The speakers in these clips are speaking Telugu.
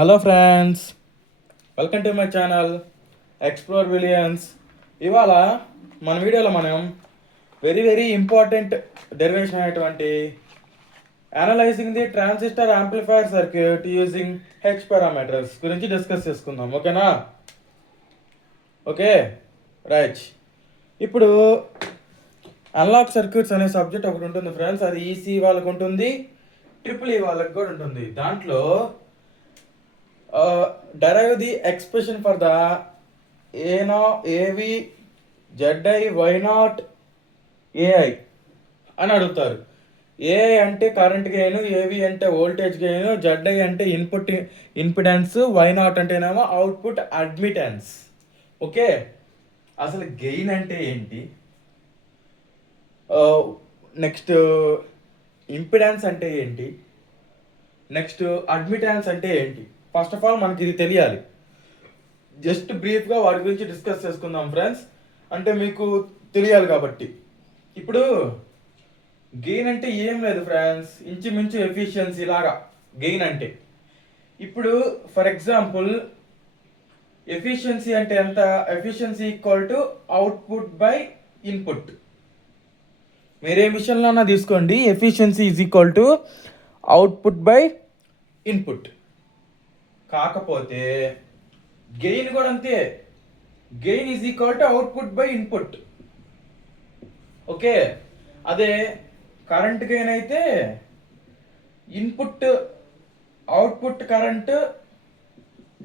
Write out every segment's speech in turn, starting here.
Hello friends, welcome to my channel explore Williams. ఇవాళ మన వీడియోలో మనం వెరీ వెరీ ఇంపార్టెంట్ డెరివేషన్ అయినటువంటి analysing the transistor amplifier circuit using H parameters గురించి డిస్కస్ చేసుకుందాం. ఓకేనా? Okay, right. ఇప్పుడు అనలాగ్ సర్క్యూట్స్ అనే సబ్జెక్ట్ ఒకటి ఉంటుంది ఫ్రెండ్స్. అది ఈసీ వాళ్ళకు ఉంటుంది, ట్రిపుల్ ఈ వాళ్ళకి కూడా ఉంటుంది. దాంట్లో derive the expression for the AV ZI Y naught AI అని అడుగుతారు. ఏఐ అంటే కరెంట్ గెయిన్, ఏవి అంటే వోల్టేజ్ గెయిన్, జెడ్ఐ అంటే ఇన్పుట్ ఇంపిడెన్స్, వై నాట్ అంటేనేమో అవుట్పుట్ అడ్మిటెన్స్. ఓకే, అసలు గెయిన్ అంటే ఏంటి, నెక్స్ట్ ఇంపిడెన్స్ అంటే ఏంటి, నెక్స్ట్ అడ్మిటెన్స్ అంటే ఏంటి, ఫస్ట్ ఆఫ్ ఆల్ మనకి ఇది తెలియాలి. జస్ట్ బ్రీఫ్గా వాటి గురించి డిస్కస్ చేసుకుందాం ఫ్రెండ్స్, అంటే మీకు తెలియాలి కాబట్టి. ఇప్పుడు గెయిన్ అంటే ఏం లేదు ఫ్రెండ్స్, ఇంచుమించు ఎఫిషియన్సీ లాగా గెయిన్ అంటే. ఇప్పుడు ఫర్ ఎగ్జాంపుల్ ఎఫిషియన్సీ అంటే ఎంత? Efficiency equal to output by input. మీరే విషయంలోనా తీసుకోండి, efficiency is equal to output by input. కాకపోతే గెయిన్ కూడా అంతే, gain is equal to output by input. Okay, అదే కరెంట్ గెయిన్ అయితే input output current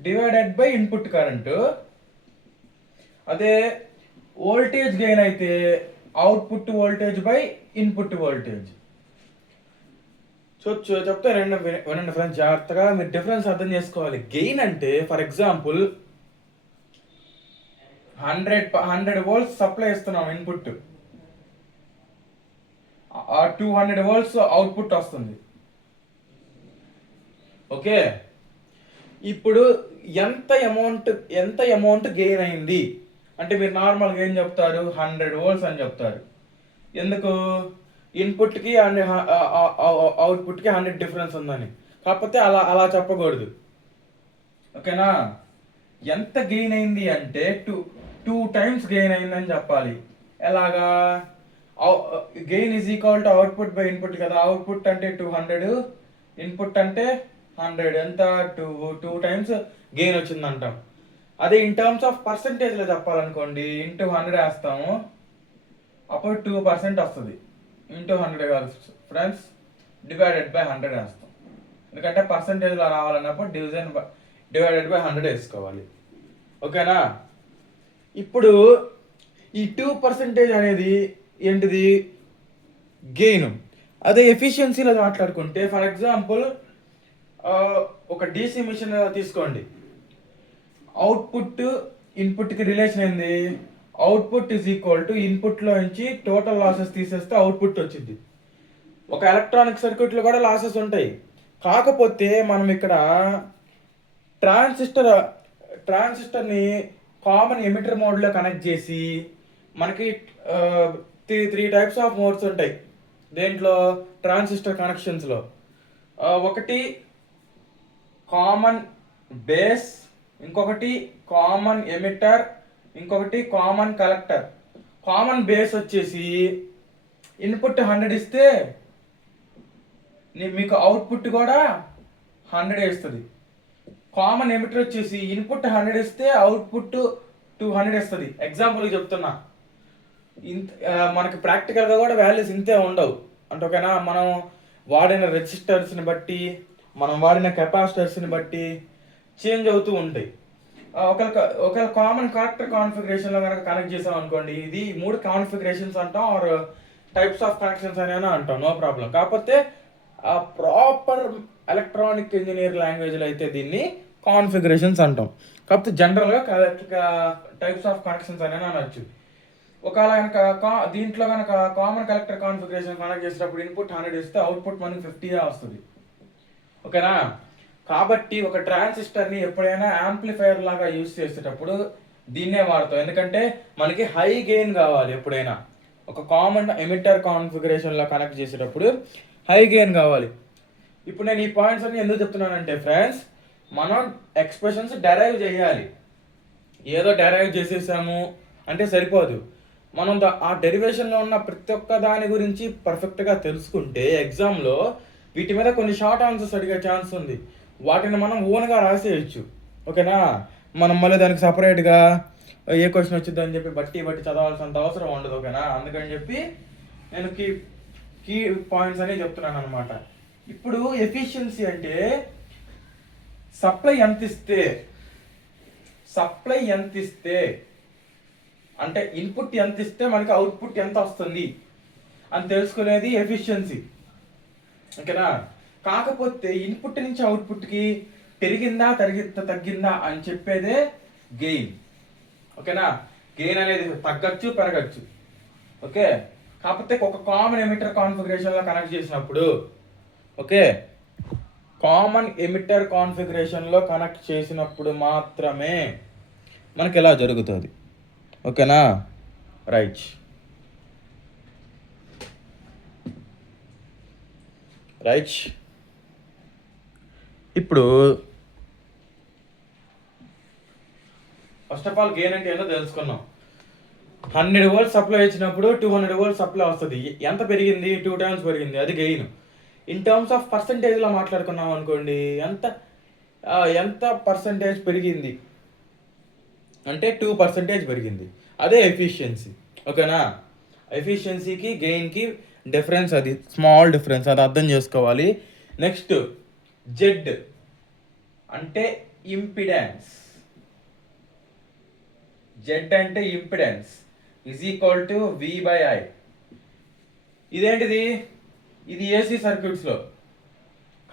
divided by input current. అదే వోల్టేజ్ గెయిన్ అయితే output voltage by input voltage. చెప్తే వినండి ఫ్రెండ్స్, జాగ్రత్తగా మీరు డిఫరెన్స్ అర్థం చేసుకోవాలి. గెయిన్ అంటే ఫర్ ఎగ్జాంపుల్ 100 వోల్ట్స్ సప్లై ఇస్తున్నాం ఇన్పుట్, 200 వోల్ట్స్ అవుట్పుట్ వస్తుంది. ఓకే, ఇప్పుడు ఎంత అమౌంట్ గెయిన్ అయింది అంటే మీరు నార్మల్గా ఏం చెప్తారు? 100 వోల్ట్స్ అని చెప్తారు. ఎందుకు? ఇన్పుట్కి అండ్ అవుట్పుట్కి 100 డిఫరెన్స్ ఉందని. కాకపోతే అలా చెప్పకూడదు. ఓకేనా? ఎంత గెయిన్ అయింది అంటే టూ టైమ్స్ గెయిన్ అయిందని చెప్పాలి. ఎలాగా? Gain is equal to output by input కదా. అవుట్పుట్ అంటే 200, ఇన్పుట్ అంటే 100. ఎంత? టూ టైమ్స్ గెయిన్ వచ్చింది అంటాం. అదే ఇన్ టర్మ్స్ ఆఫ్ పర్సంటేజ్లో చెప్పాలనుకోండి, ఇంటూ 100 వేస్తాము, అప్పుడు 2% వస్తుంది. ఇంటూ 100 కాదు ఫ్రెండ్స్, డివైడెడ్ బై 100 వేస్తాం. ఎందుకంటే పర్సంటేజ్లో రావాలన్నప్పుడు డివైడెడ్ బై 100 వేసుకోవాలి. ఓకేనా? ఇప్పుడు ఈ 2% అనేది ఏంటిది? గెయిన్. అదే ఎఫిషియన్సీలో మాట్లాడుకుంటే ఫర్ ఎగ్జాంపుల్ ఒక డీసీ మిషన్ తీసుకోండి. అవుట్పుట్ ఇన్పుట్కి రిలేషన్ ఏంది? అవుట్పుట్ ఈజ్ ఈక్వల్ టు ఇన్పుట్లో నుంచి టోటల్ లాసెస్ తీసేస్తే అవుట్పుట్ వచ్చింది. ఒక ఎలక్ట్రానిక్ సర్క్యూట్లో కూడా లాసెస్ ఉంటాయి. కాకపోతే మనం ఇక్కడ ట్రాన్సిస్టర్ని కామన్ ఎమిటర్ మోడ్లో కనెక్ట్ చేసి మనకి త్రీ టైప్స్ ఆఫ్ మోడ్స్ ఉంటాయి దేంట్లో, ట్రాన్సిస్టర్ కనెక్షన్స్లో. ఒకటి కామన్ బేస్, ఇంకొకటి కామన్ ఎమిటర్, ఇంకొకటి కామన్ కలెక్టర్. కామన్ బేస్ వచ్చేసి ఇన్పుట్ 100 ఇస్తే మీకు అవుట్పుట్ కూడా 100 ఇస్తుంది. కామన్ ఎమిటర్ వచ్చేసి ఇన్పుట్ 100 ఇస్తే అవుట్పుట్ 200 ఇస్తుంది. ఎగ్జాంపుల్కి చెప్తున్నా, మనకి ప్రాక్టికల్గా కూడా వాల్యూస్ ఇంతే ఉండవు అంటే. ఓకేనా? మనం వాడిన రెసిస్టర్స్ని బట్టి, మనం వాడిన కెపాసిటర్స్ని బట్టి చేంజ్ అవుతూ ఉంటాయి. ఒక కామన్ కలెక్టర్ కాన్ఫిగరేషన్లో కనుక కనెక్ట్ చేసాం అనుకోండి, ఇది 3 కాన్ఫిగరేషన్స్ అంటాం, ఆర్ టైప్స్ ఆఫ్ కనెక్షన్స్ అని అంటాం, నో ప్రాబ్లం. కాకపోతే ప్రాపర్ ఎలక్ట్రానిక్ ఇంజనీర్ లాంగ్వేజ్లో అయితే దీన్ని కాన్ఫిగరేషన్స్ అంటాం. కాకపోతే జనరల్గా టైప్స్ ఆఫ్ కనెక్షన్స్ అని అనొచ్చు. ఒకవేళ కనుక దీంట్లో కనుక కామన్ కలెక్టర్ కాన్ఫిగరేషన్ కనెక్ట్ చేసేటప్పుడు ఇన్పుట్ 100 ఇస్తే అవుట్పుట్ మనకి 50 వస్తుంది. ఓకేనా? కాబట్టి ఒక ట్రాన్సిస్టర్ని ఎప్పుడైనా యాంప్లిఫైయర్ లాగా యూజ్ చేసేటప్పుడు దీన్నే వాడతాం. ఎందుకంటే మనకి హై గెయిన్ కావాలి. ఎప్పుడైనా ఒక కామన్ ఎమిటర్ కాన్ఫిగరేషన్లో కనెక్ట్ చేసేటప్పుడు హై గెయిన్ కావాలి. ఇప్పుడు నేను ఈ పాయింట్స్ అన్ని ఎందుకు చెప్తున్నానంటే ఫ్రెండ్స్, మనం ఎక్స్ప్రెషన్స్ డెరైవ్ చేయాలి. ఏదో డెరైవ్ చేసేసాము అంటే సరిపోదు. మనం ఆ డెరివేషన్లో ఉన్న ప్రతి ఒక్క దాని గురించి పర్ఫెక్ట్గా తెలుసుకుంటే ఎగ్జామ్లో వీటి మీద కొన్ని షార్ట్ ఆన్సర్స్ అడిగే ఛాన్స్ ఉంది. వాటిని మనం ఓన్గా రాసేయచ్చు. ఓకేనా, మనం మళ్ళీ దానికి సపరేట్గా ఏ క్వశ్చన్ వచ్చిందని చెప్పి బట్టి చదవాల్సినంత అవసరం ఉండదు. ఓకేనా, అందుకని చెప్పి నేను కీ పాయింట్స్ అనేవి చెప్తున్నాను అనమాట. ఇప్పుడు ఎఫిషియన్సీ అంటే సప్లై ఎంత ఇస్తే అంటే ఇన్పుట్ ఎంత ఇస్తే మనకి అవుట్పుట్ ఎంత వస్తుంది అని తెలుసుకునేది ఎఫిషియన్సీ. ఓకేనా, కాకపోతే ఇన్పుట్ నుంచి అవుట్పుట్కి పెరిగిందా తగ్గిందా అని చెప్పేదే గెయిన్. ఓకేనా, గెయిన్ అనేది తగ్గచ్చు పెరగచ్చు. ఓకే, కాకపోతే ఒక కామన్ ఎమిటర్ కాన్ఫిగరేషన్లో కనెక్ట్ చేసినప్పుడు, ఓకే, కామన్ ఎమిటర్ కాన్ఫిగరేషన్లో కనెక్ట్ చేసినప్పుడు మాత్రమే మనకి ఇలా జరుగుతుంది. ఓకేనా, రైట్. ఇప్పుడు ఫస్ట్ ఆఫ్ ఆల్ గెయిన్ అంటే ఏంటో తెలుసుకున్నాం. 100 వోల్ట్ సప్లై ఇచ్చినప్పుడు 200 వోల్ట్ సప్లై వస్తుంది. ఎంత పెరిగింది? 2 times పెరిగింది, అది గెయిన్. ఇన్ టర్మ్స్ ఆఫ్ పర్సంటేజ్లో మాట్లాడుకున్నాం అనుకోండి, ఎంత పర్సంటేజ్ పెరిగింది అంటే 2% పెరిగింది, అదే ఎఫిషియన్సీ. ఓకేనా, ఎఫిషియన్సీకి గెయిన్కి డిఫరెన్స్, అది స్మాల్ డిఫరెన్స్, అది అర్థం చేసుకోవాలి. నెక్స్ట్ జెడ్ అంటే ఇంపిడెన్స్. జెడ్ అంటే impedance is equal to V/I. ఇదేంటిది? ఇది ఏసీ సర్క్యూట్స్లో.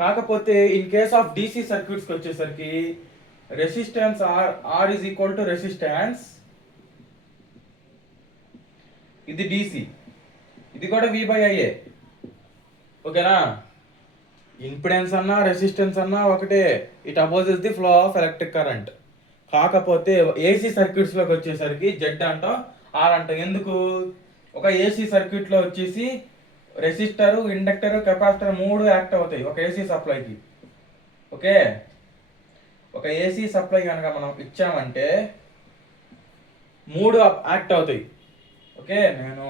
కాకపోతే ఇన్ కేస్ ఆఫ్ డీసీ సర్క్యూట్స్కి వచ్చేసరికి resistance r is equal to resistance, ఇది డీసీ, ఇది కూడా V/I. ఓకేనా, ఇంపిడెన్స్ అన్నా రెసిస్టెన్స్ అన్నా ఒకటే, it opposes the flow of electric current. కాకపోతే ఏసీ సర్క్యూట్స్లోకి వచ్చేసరికి జెడ్ అంటాం, ఆర్ అంటాం. ఎందుకు? ఒక ఏసీ సర్క్యూట్లో వచ్చేసి రెసిస్టర్, ఇండక్టర్, కెపాసిటర్ 3 యాక్ట్ అవుతాయి ఒక ఏసీ సప్లైకి. ఓకే, ఒక ఏసీ సప్లై కనుక మనం ఇచ్చామంటే 3 యాక్ట్ అవుతాయి. ఓకే, నేను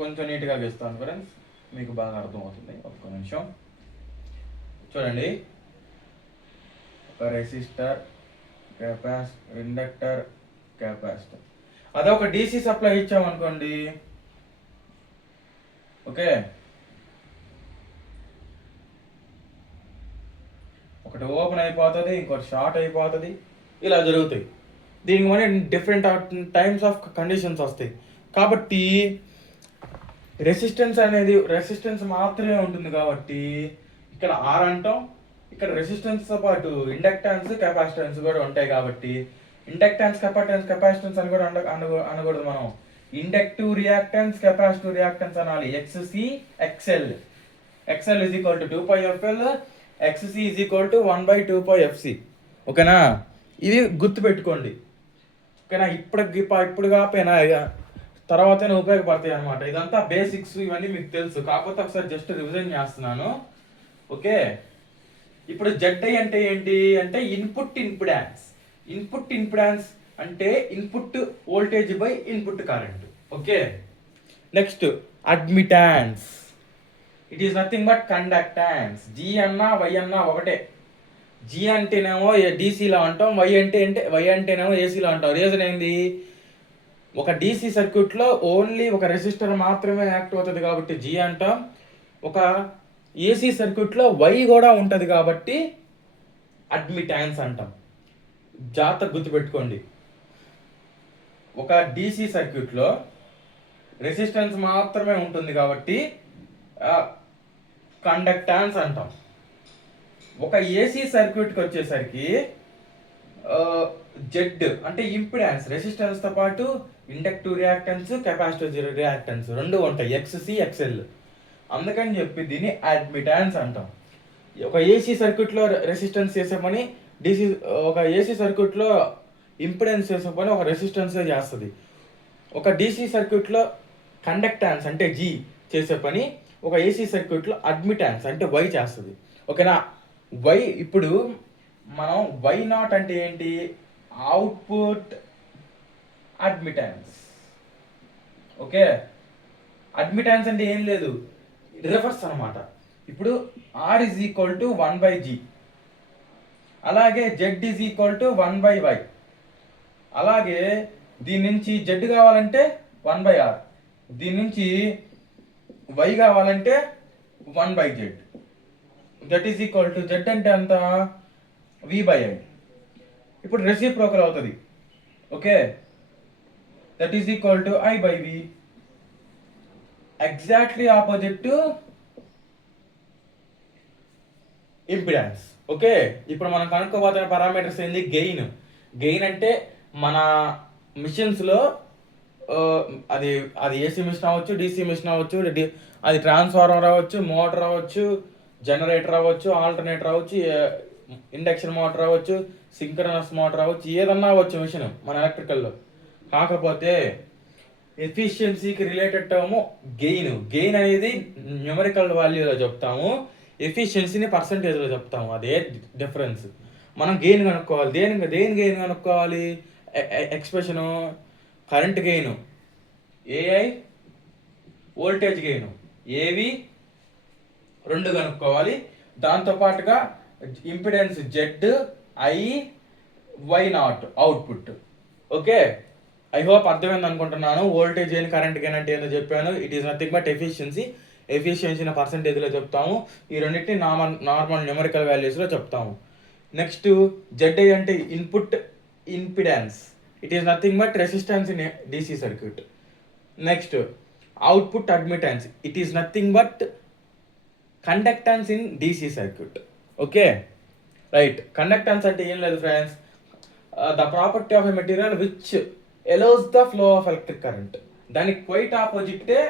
కొంచెం నీట్గా గీస్తాను ఫ్రెండ్స్, మీకు బాగా అర్థమవుతుంది. ఒక్క నిమిషం చూడండి. ఒక రెసిస్టర్, ఇండక్టర్, కెపాసిటర్, అదే ఒక డీసీ సప్లై ఇచ్చామనుకోండి. ఓకే, ఒకటి ఓపెన్ అయిపోతుంది, ఇంకోటి షార్ట్ అయిపోతుంది, ఇలా జరుగుతాయి. దీనికి మన డిఫరెంట్ టైమ్స్ ఆఫ్ కండిషన్స్ వస్తాయి. కాబట్టి రెసిస్టెన్స్ మాత్రమే ఉంటుంది. కాబట్టి ఇక్కడ ఆర్ అంటాం, ఇక్కడ రెసిస్టెన్స్తో పాటు ఇండక్టెన్స్, కెపాసిటెన్స్ కూడా ఉంటాయి. కాబట్టి ఇండక్టెన్స్, కెపాసిటెన్స్ అని కూడా అనకూడదు మనం. ఇండక్టివ్ రియాక్టెన్స్, కెపాసిటివ్ రియాక్టెన్స్ అనాలి. XC/XL. XL is equal to 2πfL, XC is equal to 1/2πfC. ఓకేనా, ఇది గుర్తుపెట్టుకోండి. ఓకేనా, ఇప్పుడు కాకపోయినా తర్వాత ఉపయోగపడతాయి అనమాట. ఇదంతా బేసిక్స్, ఇవన్నీ మీకు తెలుసు. కాకపోతే ఒకసారి జస్ట్ రివిజన్ చేస్తున్నాను. ఓకే, ఇప్పుడు ZI అంటే ఏంటి అంటే ఇన్పుట్ ఇంపిడెన్స్. ఇన్పుట్ ఇంపిడెన్స్ అంటే input voltage by input current. Okay, next admittance. It is nothing but conductance. G అన్నా Y అన్నా ఒకటే. G అంటేనేమో డీసీలో అంటాం, Y అంటేనేమో ఏసీలో అంటాం. రీజన్ ఏంది? ఒక డీసీ సర్క్యూట్లో ఓన్లీ ఒక రెసిస్టర్ మాత్రమే యాక్ట్ అవుతుంది కాబట్టి G అంటాం. ఒక ఏసీ సర్క్యూట్లో Y కూడా ఉంటుంది కాబట్టి అడ్మిటెన్స్ అంటాం. జాగ్రత్తగా గుర్తుపెట్టుకోండి. ఒక డీసీ సర్క్యూట్లో రెసిస్టెన్స్ మాత్రమే ఉంటుంది కాబట్టి కండక్టెన్స్ అంటాం. ఒక ఏసీ సర్క్యూట్కి వచ్చేసరికి జెడ్ అంటే ఇంపిడెన్స్, రెసిస్టెన్స్తో పాటు ఇండక్టివ్ రియాక్టెన్స్, కెపాసిటివ్ రియాక్టెన్స్ రెండు ఉంటాయి, XC/XL. అందుకని చెప్పి దీన్ని అడ్మిటెన్స్ అంటాం. ఒక ఏసీ సర్క్యూట్లో రెసిస్టెన్స్ చేసే పని ఒక ఏసీ సర్క్యూట్లో ఇంపిడెన్స్ చేసే పని ఒక రెసిస్టెన్సే చేస్తుంది. ఒక డీసీ సర్క్యూట్లో కండక్టెన్స్ అంటే G చేసే పని ఒక ఏసీ సర్క్యూట్లో అడ్మిటెన్స్ అంటే Y చేస్తుంది. ఓకేనా, Y ఇప్పుడు మనం వై నాట్ అంటే ఏంటి, అవుట్పుట్ అడ్మిటెన్స్. ఓకే, అడ్మిటెన్స్ అంటే ఏం లేదు, రివర్స్ అనమాట. ఇప్పుడు are is equal to 1/g, అలాగే Z is equal to 1/y, అలాగే దీని నుంచి జెడ్ కావాలంటే 1/r, దీని నుంచి y కావాలంటే 1/z. That is equal to Z అంటే అంత v/i. ఇప్పుడు రెసిప్రోకల్ అవుతుంది. Okay, that is equal to i/v, exactly opposite to impedance. Okay, ఇప్పుడు మనం కనుక్కోబోతున్న పారామీటర్స్ ఏంది, గెయిన్ అంటే మన మిషన్స్లో అది ఏసీ మిషన్ అవ్వచ్చు, డీసీ మిషన్ అవ్వచ్చు, అది ట్రాన్స్ఫార్మర్ అవ్వచ్చు, మోటార్ అవ్వచ్చు, జనరేటర్ అవ్వచ్చు, ఆల్టర్నేటర్ అవ్వచ్చు, ఇండక్షన్ మోటార్ అవ్వచ్చు, సింక్రనస్ మోటార్ అవ్వచ్చు, ఏదన్నా అవ్వచ్చు మిషన్ మన ఎలక్ట్రికల్లో. కాకపోతే ఎఫిషియన్సీకి రిలేటెడ్ టర్మ్ గెయిన్ అనేది న్యూమరికల్ వాల్యూలో చెప్తాము, ఎఫిషియన్సీని పర్సంటేజ్లో చెప్తాము. అదే డిఫరెన్స్. మనం గెయిన్ కనుక్కోవాలి. దేని గెయిన్ కనుక్కోవాలి, expression current gain AI, voltage gain AV, రెండు కనుక్కోవాలి. దాంతోపాటుగా impedance z, i, y naught output. Okay, I hope అర్థమైంది అనుకుంటున్నాను. వోల్టేజ్ గెయిన్, కరెంట్ గెయిన్ అంటే ఏంటో చెప్పాను. ఇట్ ఈస్ నథింగ్ బట్ ఎఫిషియన్సీని పర్సంటేజ్లో చెప్తాము. ఈ రెండింటిని నార్మల్ న్యూమరికల్ వాల్యూస్లో చెప్తాము. నెక్స్ట్ జెడ్ అంటే input impedance, it is nothing but resistance in DC circuit. Next output admittance, it is nothing but conductance in DC circuit. Okay, right. Conductance అంటే ఏం లేదు friends, the property of a material which ఎలోస్ the flow of electric current. దానికి క్వైట్ ఆపోజిటే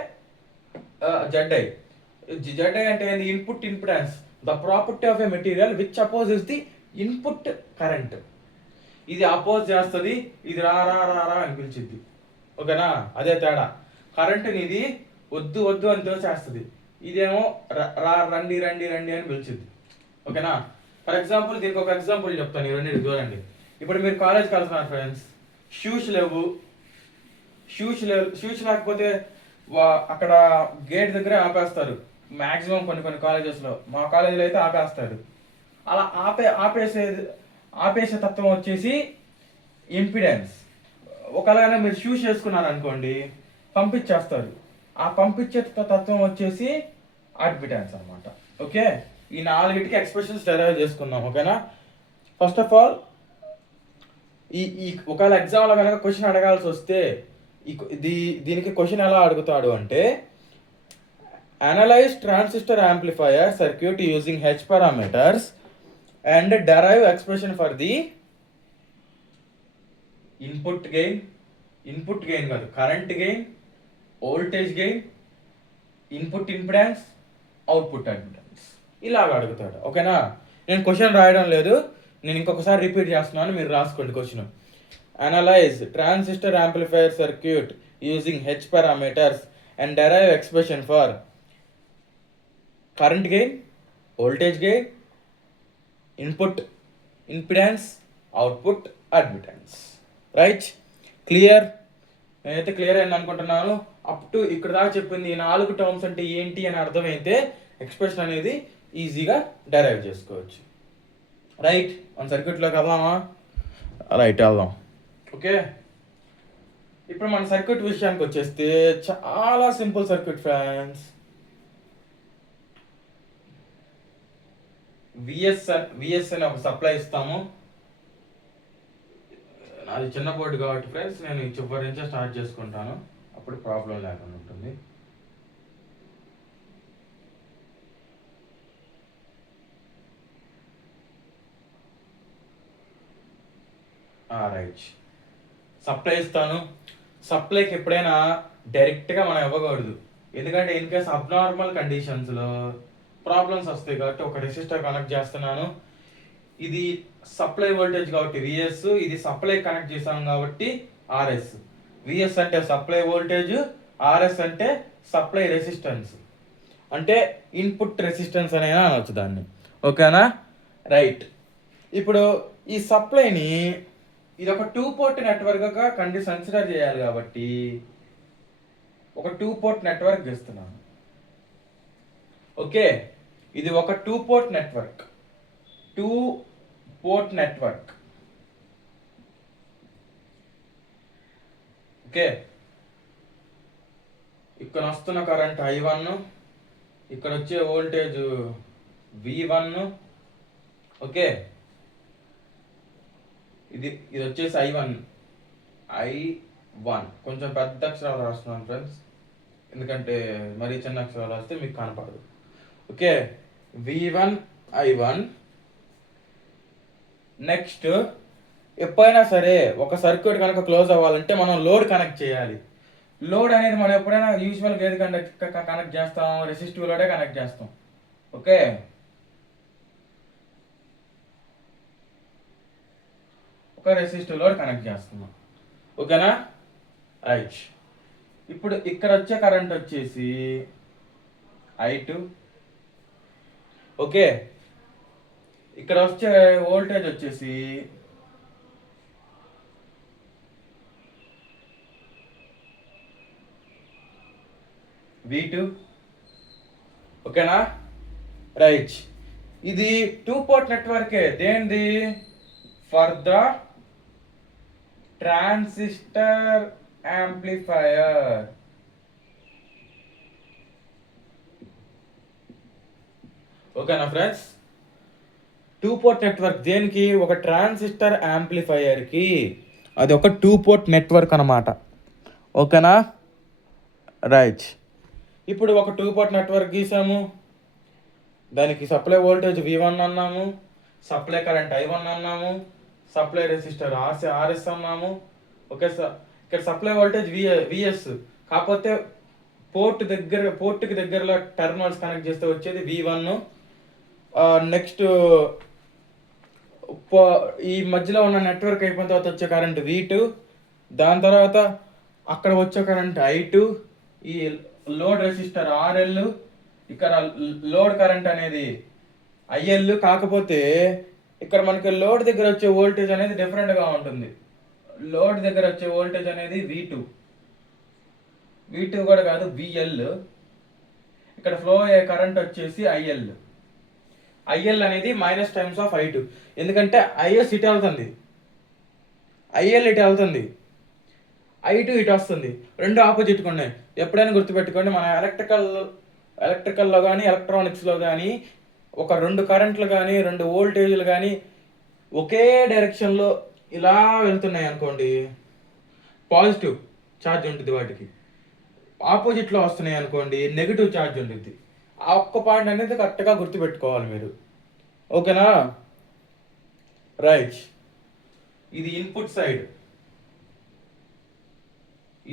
జెడ్ఐ. జెడ్ఐ అంటే ఏంది, input impedance, the property of a material which opposes the input current. ఇది అపోజ్ చేస్తుంది, ఇది రా రా రా రా అని పిలిచిద్ది. ఓకేనా, అదే తేడా. కరెంటుని ఇది వద్దు వద్దు అని తోచేస్తుంది, ఇదేమో రా రండి రండి రండి అని పిలిచిద్ది. ఓకేనా, ఫర్ ఎగ్జాంపుల్ దీనికి ఒక ఎగ్జాంపుల్ చెప్తాను, ఈ రెండింటికి చూడండి. ఇప్పుడు మీరు కాలేజ్కి వెళ్తున్నారు ఫ్రెండ్స్, షూస్ లేకపోతే అక్కడ గేట్ దగ్గరే ఆపేస్తారు మ్యాక్సిమం కొన్ని కాలేజెస్లో. మా కాలేజీలో అయితే ఆపేస్తారు. అలా ఆపేసే తత్వం వచ్చేసి ఇంపిడెన్స్. ఒకవేళ మీరు షూస్ వేసుకున్నారు అనుకోండి, పంపించేస్తారు. ఆ పంపించే తత్వం వచ్చేసి అడ్మిటెన్స్ అనమాట. ఓకే, ఈ నాలుగిటికి ఎక్స్ప్రెషన్స్ డెరైవ్ చేసుకుందాం. ఓకేనా, ఫస్ట్ ఆఫ్ ఆల్ ఈ ఒకవేళ ఎగ్జామ్లో కనుక క్వశ్చన్ అడగాల్సి వస్తే దీనికి క్వశ్చన్ ఎలా అడుగుతాడు అంటే, analyse transistor amplifier circuit using H parameters and derive expression for the input gain కాదు, current gain, voltage gain, input impedance, output admittance. ఇలాగ అడుగుతాడు. ఓకేనా, నేను క్వశ్చన్ రాయడం లేదు, నేను ఇంకొకసారి రిపీట్ చేస్తున్నాను, మీరు రాసుకోండి question. Analyse transistor amplifier circuit using H parameters and derive expression for current gain, voltage gain, input impedance, output admittance. Right, clear? నేనైతే క్లియర్ అయింది అనుకుంటున్నాను. అప్ టు ఇక్కడ దాకా చెప్పింది, ఈ 4 టర్మ్స్ అంటే ఏంటి అని అర్థమైతే ఎక్స్ప్రెషన్ అనేది ఈజీగా డెరైవ్ చేసుకోవచ్చు. రైట్, మన సర్క్యూట్లోకి వెళ్దామా? రైట్, వెళ్దాం. ఓకే, ఇప్పుడు మన సర్క్యూట్ విషయానికి వచ్చేస్తే చాలా సింపుల్ సర్క్యూట్ ఫ్రెండ్స్. విఎస్ అని ఒక సప్లై ఇస్తాము. అది చిన్న బోర్డు కాబట్టి ఫ్రెండ్స్ నేను చివరి నుంచే స్టార్ట్ చేసుకుంటాను, అప్పుడు ప్రాబ్లం లేకుండా ఉంటుంది. రైట్, సప్లై ఇస్తాను. సప్లైకి ఎప్పుడైనా డైరెక్ట్గా మనం ఇవ్వకూడదు, ఎందుకంటే ఇన్ కేస్ అబ్నార్మల్ కండిషన్స్లో ప్రాబ్లమ్స్ వస్తాయి కాబట్టి ఒక రెసిస్టర్ కనెక్ట్ చేస్తున్నాను. ఇది సప్లై వోల్టేజ్ కాబట్టి విఎస్, ఇది సప్లై కనెక్ట్ చేసాం కాబట్టి ఆర్ఎస్. విఎస్ అంటే సప్లై వోల్టేజ్, ఆర్ఎస్ అంటే సప్లై రెసిస్టెన్స్, అంటే ఇన్పుట్ రెసిస్టెన్స్ అనేది అనొచ్చు దాన్ని. ఓకేనా, రైట్. ఇప్పుడు ఈ సప్లైని ఇది ఒక 2 పోర్ట్ నెట్వర్క్గా కన్సిడర్ చేయాలి కాబట్టి ఒక 2 పోర్ట్ నెట్వర్క్ చేస్తున్నాను. ఓకే, ఇది ఒక 2 port network. 2 port network. Okay, ఇక్కడ వస్తున్న కరెంట్ I1, ఇక్కడ వచ్చే వోల్టేజ్ V1. ఓకే, ఇది వచ్చేసి I1. కొంచెం పెద్ద అక్షరాలు రాస్తున్నాను ఫ్రెండ్స్, ఎందుకంటే మరీ చిన్న అక్షరాలు రాస్తే మీకు కనపడదు. Okay, V1 I1. నెక్స్ట్, ఎప్పుడైనా సరే ఒక సర్క్యూట్ కనుక క్లోజ్ అవ్వాలంటే మనం లోడ్ కనెక్ట్ చేయాలి. లోడ్ అనేది మనం ఎప్పుడైనా యూజువల్గా ఏది కనెక్ట్ చేస్తాం? రెసిస్టివ్ లోడే కనెక్ట్ చేస్తాం. ఓకే, ఒక రెసిస్టివ్ లోడ్ కనెక్ట్ చేస్తున్నాం. ఓకేనా, రైట్. ఇప్పుడు ఇక్కడ వచ్చే కరెంట్ వచ్చేసి I2. ఓకే, ఇక్కడ వచ్చే వోల్టేజ్ వచ్చేసి V2. ఓకేనా, రైట్. ఇది 2 పోర్ట్ నెట్వర్కే. దేనిది? For the transistor amplifier. ఓకేనా ఫ్రెండ్స్, 2 పోర్ట్ నెట్వర్క్ దేనికి? ఒక ట్రాన్సిస్టర్ యాంప్లిఫైయర్కి. అది ఒక 2 పోర్ట్ నెట్వర్క్ అన్నమాట. ఓకేనా, రైట్. ఇప్పుడు ఒక 2 పోర్ట్ నెట్వర్క్ గీసాము, దానికి సప్లై వోల్టేజ్ V1 అన్నాము, సప్లై కరెంట్ I1 అన్నాము, సప్లై రెసిస్టర్ RS అన్నాము. ఓకే సార్, ఇక్కడ సప్లై వోల్టేజ్ VS. కాకపోతే పోర్ట్కి దగ్గరలో టెర్మినల్స్ కనెక్ట్ చేస్తే వచ్చేది V1. నెక్స్ట్, ఈ మధ్యలో ఉన్న నెట్వర్క్ అయిపోయిన తర్వాత వచ్చే కరెంట్ V2. దాని తర్వాత అక్కడ వచ్చే కరెంట్ I2. ఈ లోడ్ రెసిస్టర్ RL. ఇక్కడ లోడ్ కరెంట్ అనేది IL. కాకపోతే ఇక్కడ మనకి లోడ్ దగ్గర వచ్చే వోల్టేజ్ అనేది డిఫరెంట్గా ఉంటుంది. లోడ్ దగ్గర వచ్చే వోల్టేజ్ అనేది V2 కూడా కాదు, VL. ఇక్కడ ఫ్లో అయ్యే కరెంట్ వచ్చేసి IL అనేది మైనస్ టైమ్స్ ఆఫ్ I2. ఎందుకంటే IS ఇటు వెళ్తుంది, IL ఇటు వెళ్తుంది, I2 ఇటు వస్తుంది. రెండు ఆపోజిట్గా ఉన్నాయి. ఎప్పుడైనా గుర్తుపెట్టుకోండి, మన ఎలక్ట్రికల్లో కానీ ఎలక్ట్రానిక్స్లో కానీ ఒక 2 కరెంట్లు కానీ 2 వోల్టేజ్లు కానీ ఒకే డైరెక్షన్లో ఇలా వెళ్తున్నాయి అనుకోండి, పాజిటివ్ ఛార్జ్ ఉంటుంది. వాటికి ఆపోజిట్లో వస్తున్నాయి అనుకోండి, నెగిటివ్ ఛార్జ్ ఉంటుంది. ఆ ఒక్క పాయింట్ అనేది కరెక్ట్గా గుర్తుపెట్టుకోవాలి మీరు. ఓకేనా, రైట్. ఇది ఇన్పుట్ సైడ్,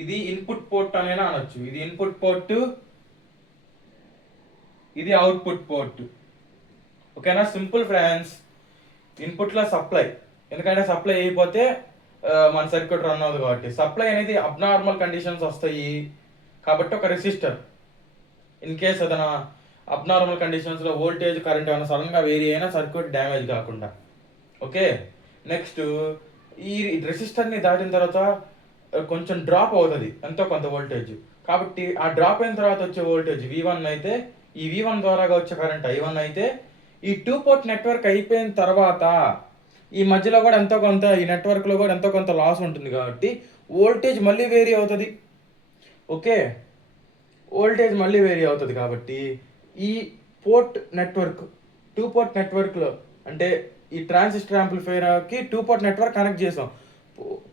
ఇది ఇన్పుట్ పోర్ట్ అనేనా అనొచ్చు. ఇది ఇన్పుట్ పోర్ట్, ఇది అవుట్పుట్ పోర్ట్. ఓకేనా, సింపుల్ ఫ్రెండ్స్. ఇన్పుట్లో సప్లై, ఎందుకంటే సప్లై అయిపోతే మన సర్క్యూట్ రన్ అవుతుంది కాబట్టి. సప్లై అనేది అబ్నార్మల్ కండిషన్స్ వస్తాయి కాబట్టి ఒక రెసిస్టర్, ఇన్ కేస్ ఏదైనా అబ్నార్మల్ కండిషన్స్లో వోల్టేజ్ కరెంట్ ఏమైనా సడన్గా వేరీ అయినా సర్క్యూట్ డ్యామేజ్ కాకుండా. ఓకే, నెక్స్ట్, ఈ రెసిస్టర్ని దాటిన తర్వాత కొంచెం డ్రాప్ అవుతుంది ఎంతో కొంత వోల్టేజ్. కాబట్టి ఆ డ్రాప్ అయిన తర్వాత వచ్చే వోల్టేజ్ V1 అయితే, ఈ V1 ద్వారాగా వచ్చే కరెంట్ I1 అయితే, ఈ 2 పోర్ట్ నెట్వర్క్ అయిపోయిన తర్వాత ఈ మధ్యలో కూడా ఎంతో కొంత, ఈ నెట్వర్క్లో కూడా ఎంతో కొంత లాస్ ఉంటుంది కాబట్టి వోల్టేజ్ మళ్ళీ వేరీ అవుతుంది. ఓకే, వోల్టేజ్ మళ్ళీ వేరీ అవుతుంది కాబట్టి ఈ పోర్ట్ నెట్వర్క్, 2 పోర్ట్ నెట్వర్క్లో, అంటే ఈ ట్రాన్సిస్టర్ యాంప్లిఫైయర్కి 2 పోర్ట్ నెట్వర్క్ కనెక్ట్ చేసాం.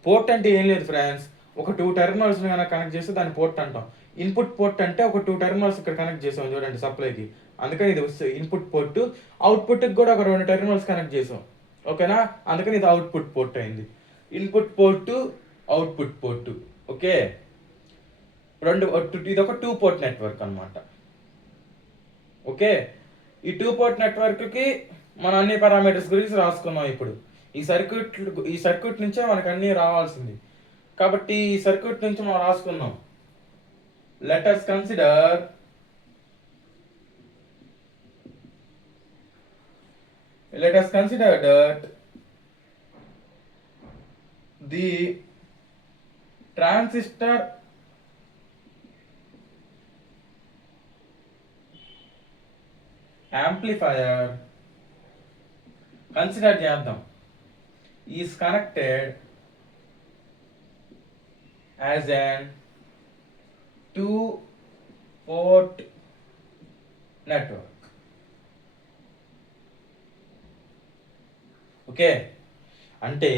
పోర్ట్ అంటే ఏం లేదు ఫ్రెండ్స్, ఒక 2 టెర్మినల్స్ని కనెక్ట్ చేస్తే దాన్ని పోర్ట్ అంటాం. ఇన్పుట్ పోర్ట్ అంటే ఒక 2 టెర్మినల్స్ ఇక్కడ కనెక్ట్ చేసాం చూడండి సప్లైకి, అందుకని ఇది ఇన్పుట్ పోర్ట్. అవుట్పుట్కి కూడా ఒక 2 టెర్మినల్స్ కనెక్ట్ చేసాం. ఓకేనా, అందుకని ఇది అవుట్పుట్ పోర్ట్ అయింది. Input port, output port. Okay, ఇది ఒక 2 పోర్ట్ నెట్వర్క్ అనమాట. ఓకే, ఈ 2 పోర్ట్ నెట్వర్క్కి మనం అన్ని పారామీటర్స్ గురించి రాసుకున్నాం. ఇప్పుడు ఈ సర్క్యూట్ నుంచే మనకు అన్నీ రావాల్సింది కాబట్టి ఈ సర్క్యూట్ నుంచి మనం రాసుకున్నాం. Let us consider let us consider that the transistor amplifier consider చేద్దాం is connected as an 2-port network. Okay, అంటే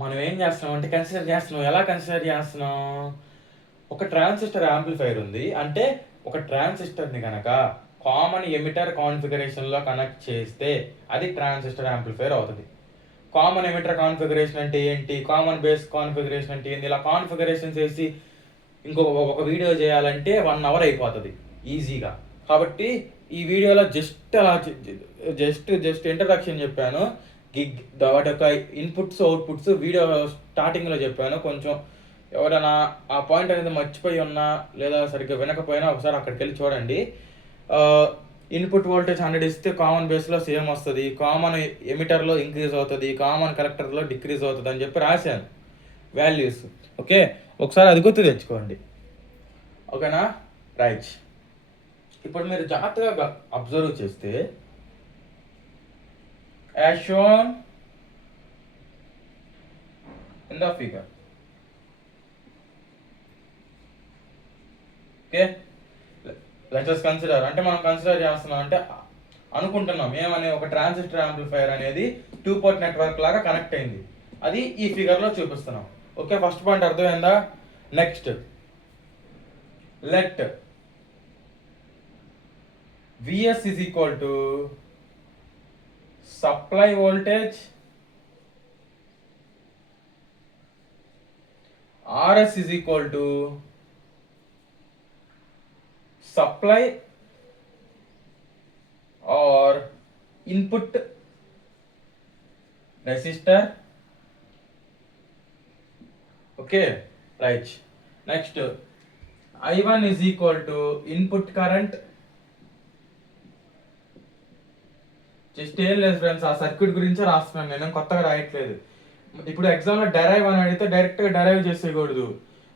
మనం ఏం చేస్తున్నాం అంటే కన్సిడర్ చేస్తున్నాం. ఎలా కన్సిడర్ చేస్తున్నాం? ఒక ట్రాన్సిస్టర్ యాంప్లిఫైర్ ఉంది అంటే ఒక ట్రాన్సిస్టర్ని కనుక కామన్ ఎమిటర్ కాన్ఫిగరేషన్లో కనెక్ట్ చేస్తే అది ట్రాన్సిస్టర్ యాంప్లిఫైర్ అవుతుంది. కామన్ ఎమిటర్ కాన్ఫిగరేషన్ అంటే ఏంటి, కామన్ బేస్ కాన్ఫిగరేషన్ అంటే ఏంటి, ఇలా కాన్ఫిగరేషన్స్ వేసి ఒక వీడియో చేయాలంటే 1 hour అయిపోతుంది ఈజీగా. కాబట్టి ఈ వీడియోలో జస్ట్ ఇంట్రడక్షన్ చెప్పాను, వాటి యొక్క ఇన్పుట్స్ అవుట్పుట్స్ వీడియో స్టార్టింగ్లో చెప్పాను. కొంచెం ఎవరైనా ఆ పాయింట్ అనేది మర్చిపోయి ఉన్నా లేదా సరిగ్గా వినకపోయినా ఒకసారి అక్కడికి వెళ్ళి చూడండి. ఇన్పుట్ వోల్టేజ్ 100 ఇస్తే కామన్ బేస్లో సేమ్ వస్తుంది, కామన్ ఎమిటర్లో ఇంక్రీజ్ అవుతుంది, కామన్ కలెక్టర్లో డిక్రీజ్ అవుతుంది అని చెప్పి రాశాను వాల్యూస్. ఓకే, ఒకసారి అది గుర్తు తెచ్చుకోండి. ఓకేనా? రైట్. ఇప్పుడు మీరు జాగ్రత్తగా అబ్జర్వ్ చేస్తే as shown in the figure. Okay, let us consider, అంటే మనం కన్సిడర్ చేస్తున్నాం అంటే అనుకుంటున్నాం ఏమని, ఒక ట్రాన్సిస్టర్ యాంప్లిఫైర్ అనేది 2-port నెట్వర్క్ లాగా కనెక్ట్ అయింది. అది ఈ ఫిగర్లో చూపిస్తున్నాం. ఓకే, ఫస్ట్ పాయింట్ అర్థమైందా? Next, let Vs is equal to supply voltage, Rs is equal to supply or input resistor. Okay, right. Next, I1 is equal to input current. Just ఏం లేదు ఫ్రెండ్స్, ఆ సర్క్యూట్ గురించే రాస్తున్నాను, నేను కొత్తగా రాయట్లేదు. ఇప్పుడు ఎగ్జామ్లో డెరైవ్ అని అడిగితే డైరెక్ట్గా డెరైవ్ చేసేయకూడదు.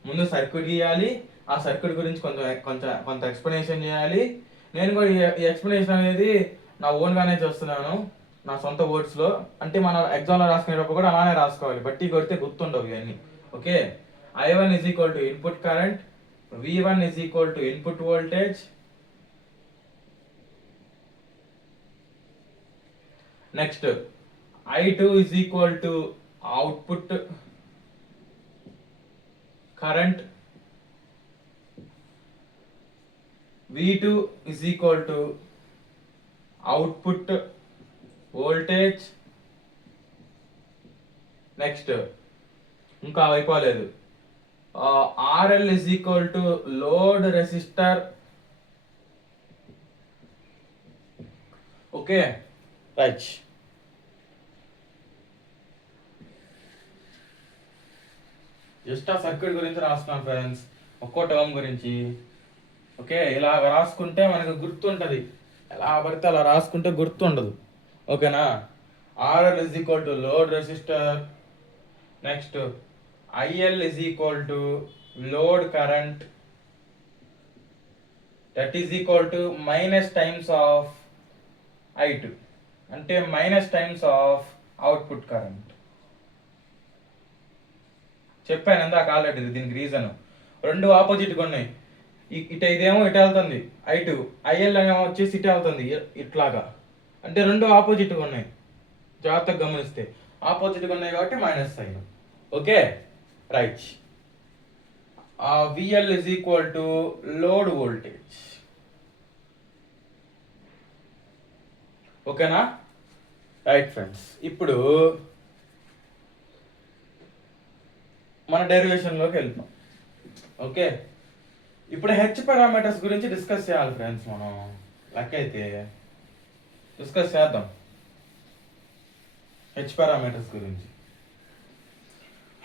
ముందు సర్క్యూట్ గీయాలి, ఆ సర్క్యూట్ గురించి కొంత ఎక్స్ప్లెనేషన్ చేయాలి. నేను కూడా ఈ ఎక్స్ప్లెనేషన్ అనేది నా ఓన్గానే చేస్తున్నాను, నా సొంత వర్డ్స్లో. అంటే మన ఎగ్జామ్లో రాసుకునేటప్పుడు కూడా అలానే రాసుకోవాలి, బట్టి కొడితే గుర్తుండవు ఇవన్నీ. Okay, I1 is equal to input current, V1 is equal to input voltage. Next, I2 is equal to output current, V2 is equal to output voltage. Next, ఇంకా అయిపోలేదు, RL is equal to load resistor. Okay, right. Just ఆ సర్క్యూట్ గురించి రాస్తున్నాను ఫ్రెండ్స్, ఒక్కో టర్మ్ గురించి. ఓకే, ఇలా రాసుకుంటే మనకు గుర్తుంటుంది, ఎలా పడితే అలా రాసుకుంటే గుర్తుండదు. ఓకేనా? RL is equal to load resistor. Next, IL is equal to load current, that is equal to minus times of I2, అంటే minus times of output current. చెప్పాను ఇందాక ఆల్రెడీ దీనికి రీజన్. రెండు ఆపోజిట్గా ఉన్నాయి, ఇదేమో ఇటు వెళ్తుంది I2, IL ఏమో వచ్చేసి ఇటు వెళ్తుంది ఇట్లాగా, అంటే రెండు ఆపోజిట్గా ఉన్నాయి. జాగ్రత్తగా గమనిస్తే ఆపోజిట్గా ఉన్నాయి కాబట్టి minus sign. Okay, right. VL is equal to load voltage. ఓకేనా? రైట్ ఫ్రెండ్స్, ఇప్పుడు మన డెరివేషన్లోకి వెళ్తాం. ఓకే, ఇప్పుడు హెచ్ పారామీటర్స్ గురించి డిస్కస్ చేయాలి ఫ్రెండ్స్. మనం లెక్క అయితే డిస్కస్ చేద్దాం హెచ్ పారామీటర్స్ గురించి.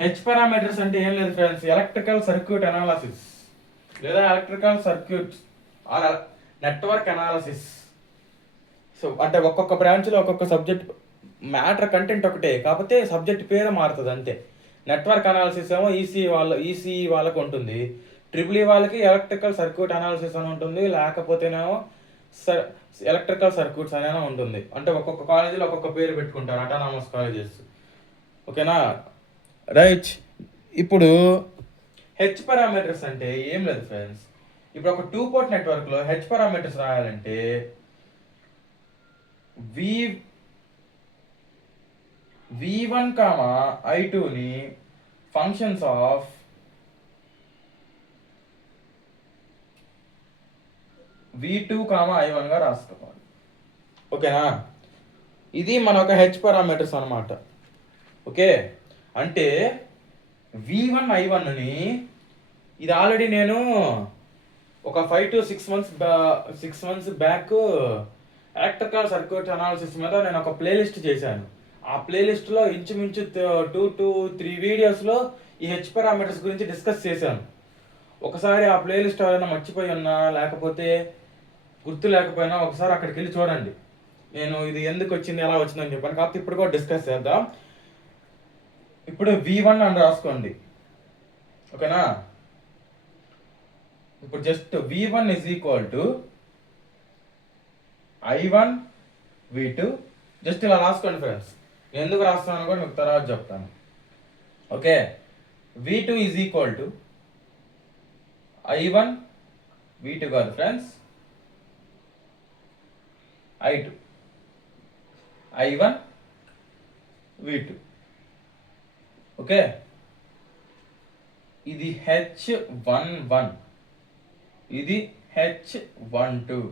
హెచ్ పారామీటర్స్ అంటే ఏం లేదు ఫ్రెండ్స్, ఎలక్ట్రికల్ సర్క్యూట్ అనాలసిస్ లేదా electrical circuit or network analysis so అంటే ఒక్కొక్క బ్రాంచ్లో ఒక్కొక్క సబ్జెక్ట్ మ్యాటర్ కంటెంట్ ఒకటే, కాకపోతే సబ్జెక్ట్ పేరు మారుతుంది అంతే. నెట్వర్క్ అనాలిసిస్ ఏమో ఈసీ వాళ్ళకు ఉంటుంది, ట్రిపుల్ ఈ వాళ్ళకి ఎలక్ట్రికల్ సర్క్యూట్ అనాలిసిస్ అని ఉంటుంది, లేకపోతేనేమో ఎలక్ట్రికల్ సర్క్యూట్స్ అనేనా ఉంటుంది. అంటే ఒక్కొక్క కాలేజీలో ఒక్కొక్క పేరు పెట్టుకుంటారు, అటానమస్ కాలేజెస్. ఓకేనా రైట్. ఇప్పుడు హెచ్ పారామీటర్స్ అంటే ఏం లేదు ఫ్రెండ్స్. ఇప్పుడు ఒక 2 పోర్ట్ నెట్వర్క్లో హెచ్ పారామీటర్స్ రాయాలంటే V1, I2ని ఫంక్షన్స్ ఆఫ్ V2, I1గా రాసుకోవాలి. ఓకేనా, ఇది మన ఒక హెచ్ పారామీటర్స్ అనమాట. ఓకే, అంటే V1, I1ని ఇది ఆల్రెడీ నేను ఒక 5 to 6 months back electrical circuit analysis మీద నేను ఒక ప్లేలిస్ట్ చేశాను. ఆ ప్లేలిస్ట్లో ఇంచుమించు 2 to 3 వీడియోస్లో ఈ హెచ్ పారామీటర్స్ గురించి డిస్కస్ చేశాను. ఒకసారి ఆ ప్లేలిస్ట్ ఎవరైనా మర్చిపోయి ఉన్నా, లేకపోతే గుర్తు లేకపోయినా ఒకసారి అక్కడికి వెళ్ళి చూడండి. నేను ఇది ఎందుకు వచ్చింది, ఎలా వచ్చిందని చెప్పాను. కాకపోతే ఇప్పుడు కూడా డిస్కస్ చేద్దాం. ఇప్పుడు V1 అని రాసుకోండి. ఓకేనా, ఇప్పుడు just V1 is equal to I1 V2 just ఇలా రాసుకోండి ఫ్రెండ్స్. నేను ఎందుకు రాస్తున్నాను కూడా మీకు తర్వాత చెప్తాను. Okay, V2 is equal to I1 V2 కాదు friends, I2 I1 V2. Okay, ఇది H11, ఇది H12,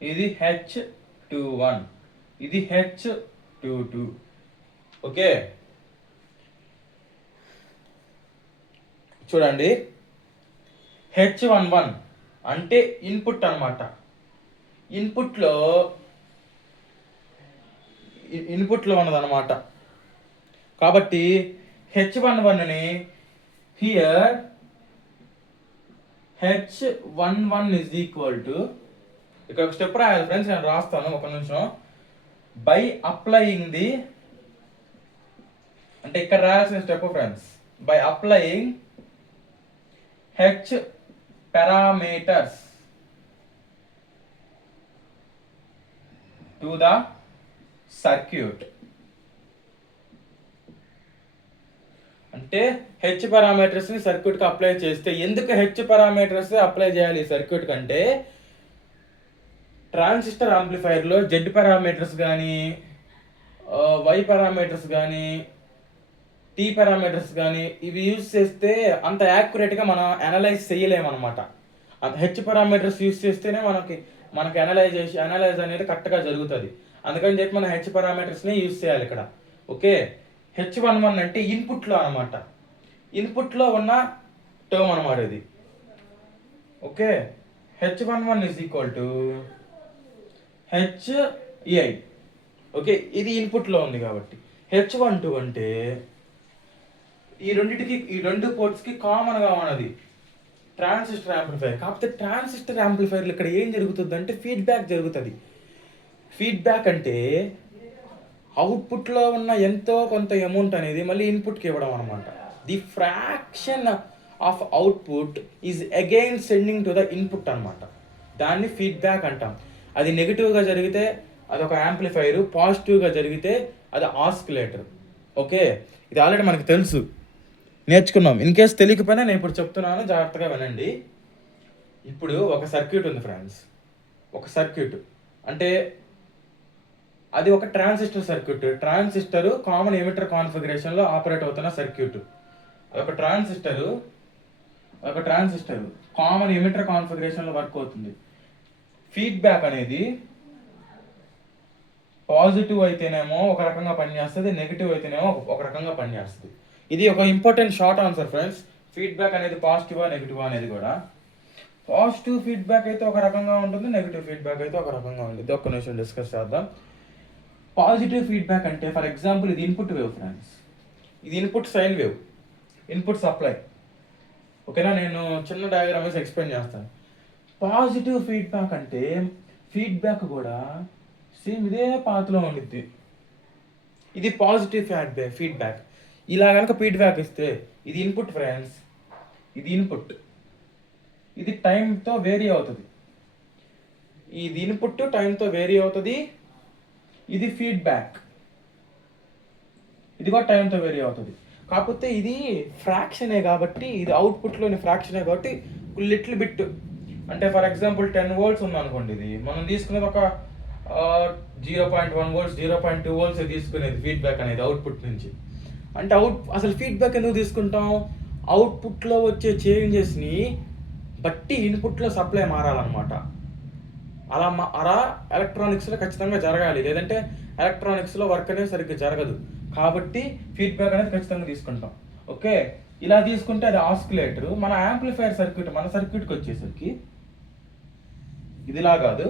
ఇది H21, ఇది H22. ఓకే, చూడండి, H11 అంటే ఇన్పుట్ అనమాట. ఇన్పుట్లో ఉన్నదన్నమాట. కాబట్టి H11ని here H11 is equal to, ఇక్కడ ఒక స్టెప్ రాయాలి ఫ్రెండ్స్, నేను రాస్తాను ఒక నిమిషం. బై అప్లయింగ్ ది, అంటే ఇక్కడ రాయాల్సిన step friends, by applying H parameters to the circuit. అంటే హెచ్ పారామీటర్స్ని సర్క్యూట్కి అప్లై చేస్తే, ఎందుకు హెచ్ పారామీటర్స్ అప్లై చేయాలి ఈ సర్క్యూట్ కంటే, ట్రాన్సిస్టర్ యాంప్లిఫైర్లో జెడ్ పారామీటర్స్ కానీ, వై పారామీటర్స్ కానీ, టీ పారామీటర్స్ కానీ ఇవి యూజ్ చేస్తే అంత యాక్యురేట్గా మనం అనలైజ్ చేయలేమన్నమాట. హెచ్ పారామీటర్స్ యూజ్ చేస్తేనే మనకి అనలైజ్ అనేది కరెక్ట్గా జరుగుతుంది. అందుకని చెప్పి మనం హెచ్ పారామీటర్స్ని యూజ్ చేయాలి ఇక్కడ. ఓకే, H11 అంటే ఇన్పుట్లో అనమాట, ఇన్పుట్లో ఉన్న టర్మ్ అనమాట ఇది. Okay, H11 is equal to HEI. Okay, ఇది ఇన్పుట్లో ఉంది కాబట్టి. H12 అంటే ఈ రెండు పోర్ట్స్కి కామన్గా ఉన్నది ట్రాన్సిస్టర్ యాంప్లిఫైర్. కాకపోతే ట్రాన్సిస్టర్ యాంప్లిఫైర్లు ఇక్కడ ఏం జరుగుతుంది అంటే ఫీడ్బ్యాక్ జరుగుతుంది. ఫీడ్బ్యాక్ అంటే అవుట్పుట్లో ఉన్న ఎంతో కొంత అమౌంట్ అనేది మళ్ళీ ఇన్పుట్కి ఇవ్వడం అనమాట. The fraction of output is again sending to the input అనమాట. దాన్ని ఫీడ్బ్యాక్ అంటాం. అది నెగిటివ్గా జరిగితే అది ఒక యాంప్లిఫైర్, పాజిటివ్గా జరిగితే అది ఆస్కిలేటర్. ఓకే, ఇది ఆల్రెడీ మనకు తెలుసు, నేర్చుకున్నాం. ఇన్ కేస్ తెలియకపోయినా నేను ఇప్పుడు చెప్తున్నాను, జాగ్రత్తగా వినండి. ఇప్పుడు ఒక సర్క్యూట్ ఉంది ఫ్రెండ్స్. ఒక సర్క్యూట్ అంటే అది ఒక transistor circuit. Transistor common emitter కాన్ఫిగరేషన్లో ఆపరేట్ అవుతున్న సర్క్యూట్. ఒక ట్రాన్సిస్టర్ కామన్ ఎమిటర్ కాన్ఫిగరేషన్లో వర్క్ అవుతుంది. ఫీడ్బ్యాక్ అనేది పాజిటివ్ అయితేనేమో ఒక రకంగా పనిచేస్తుంది, నెగిటివ్ అయితేనేమో ఒక రకంగా పనిచేస్తుంది. ఇది ఒక important short answer friends. Feedback అనేది పాజిటివా నెగిటివా అనేది కూడా. పాజిటివ్ ఫీడ్బ్యాక్ అయితే ఒక రకంగా ఉంటుంది, నెగిటివ్ ఫీడ్బ్యాక్ అయితే ఒక రకంగా ఉంటుంది. ఒక్క నిమిషం డిస్కస్ చేద్దాం. పాజిటివ్ ఫీడ్బ్యాక్ అంటే ఫర్ ఎగ్జాంపుల్ ఇది ఇన్పుట్ వేవ్ ఫ్రెండ్స్, ఇది input sine wave, input supply. ఓకేనా, నేను చిన్న డయాగ్రామ్ వేసి ఎక్స్ప్లెయిన్ చేస్తాను. పాజిటివ్ ఫీడ్బ్యాక్ అంటే ఫీడ్బ్యాక్ కూడా సేమ్ ఇదే పాత్రలో ఉండిద్ది. ఇది పాజిటివ్ ఫీడ్బ్యాక్. ఇలా కనుక ఫీడ్బ్యాక్ ఇస్తే ఇది ఇన్పుట్ ఫ్రెండ్స్, ఇది ఇన్పుట్, ఇది టైంతో వేరీ అవుతుంది. ఇది ఇన్పుట్ టైంతో వేరీ అవుతుంది. ఇది ఫీడ్బ్యాక్, ఇది కూడా టైంతో వేరీ అవుతుంది. కాకపోతే ఇది ఫ్రాక్షనే కాబట్టి, ఇది అవుట్పుట్లోని ఫ్రాక్షనే కాబట్టి లిటిల్ బిట్, అంటే ఫర్ ఎగ్జాంపుల్ 10 volts ఉందనుకోండి, ఇది మనం తీసుకునేది ఒక 0.1 volts 0.2 volts తీసుకునేది ఫీడ్బ్యాక్ అనేది అవుట్పుట్ నుంచి. అంటే అసలు ఫీడ్బ్యాక్ ఎందుకు తీసుకుంటాం? అవుట్పుట్లో వచ్చే చేంజెస్ని బట్టి ఇన్పుట్లో సప్లై మారాలన్నమాట. అలా ఎలక్ట్రానిక్స్లో ఖచ్చితంగా జరగాలి, లేదంటే ఎలక్ట్రానిక్స్లో వర్క్ అనేది సరిగ్గా జరగదు. కాబట్టి ఫీడ్బ్యాక్ అనేది ఖచ్చితంగా తీసుకుంటాం. ఓకే, ఇలా తీసుకుంటే అది ఆస్కిలేటర్. మన యాంప్లిఫైయర్ సర్క్యూట్, మన సర్క్యూట్కి వచ్చేసరికి ఇదిలా కాదు,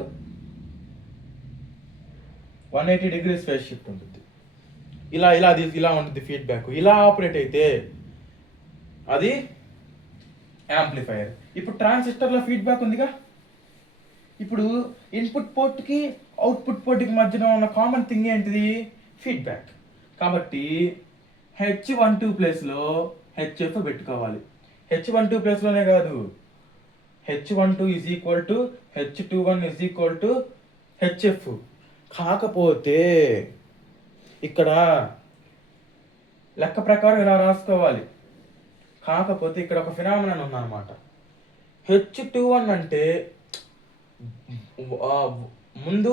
180 degrees ఫేజ్ షిఫ్ట్ ఉంటుంది. ఇలా ఉంటుంది ఫీడ్బ్యాక్. ఇలా ఆపరేట్ అయితే అది యాంప్లిఫైయర్. ఇప్పుడు ట్రాన్సిస్టర్లో ఫీడ్బ్యాక్ ఉందిగా. ఇప్పుడు ఇన్పుట్ పోర్ట్కి అవుట్పుట్ పోర్ట్కి మధ్యన ఉన్న కామన్ థింగ్ ఏంటిది? ఫీడ్బ్యాక్. కాబట్టి H12 ప్లేస్లో HF పెట్టుకోవాలి. H12 ప్లేస్లోనే కాదు, H12 is equal to H21 is equal to HF. కాకపోతే ఇక్కడ లెక్క ప్రకారం ఇలా రాసుకోవాలి. కాకపోతే ఇక్కడ ఒక ఫినామినన్ ఉందన్నమాట. H21 అంటే ముందు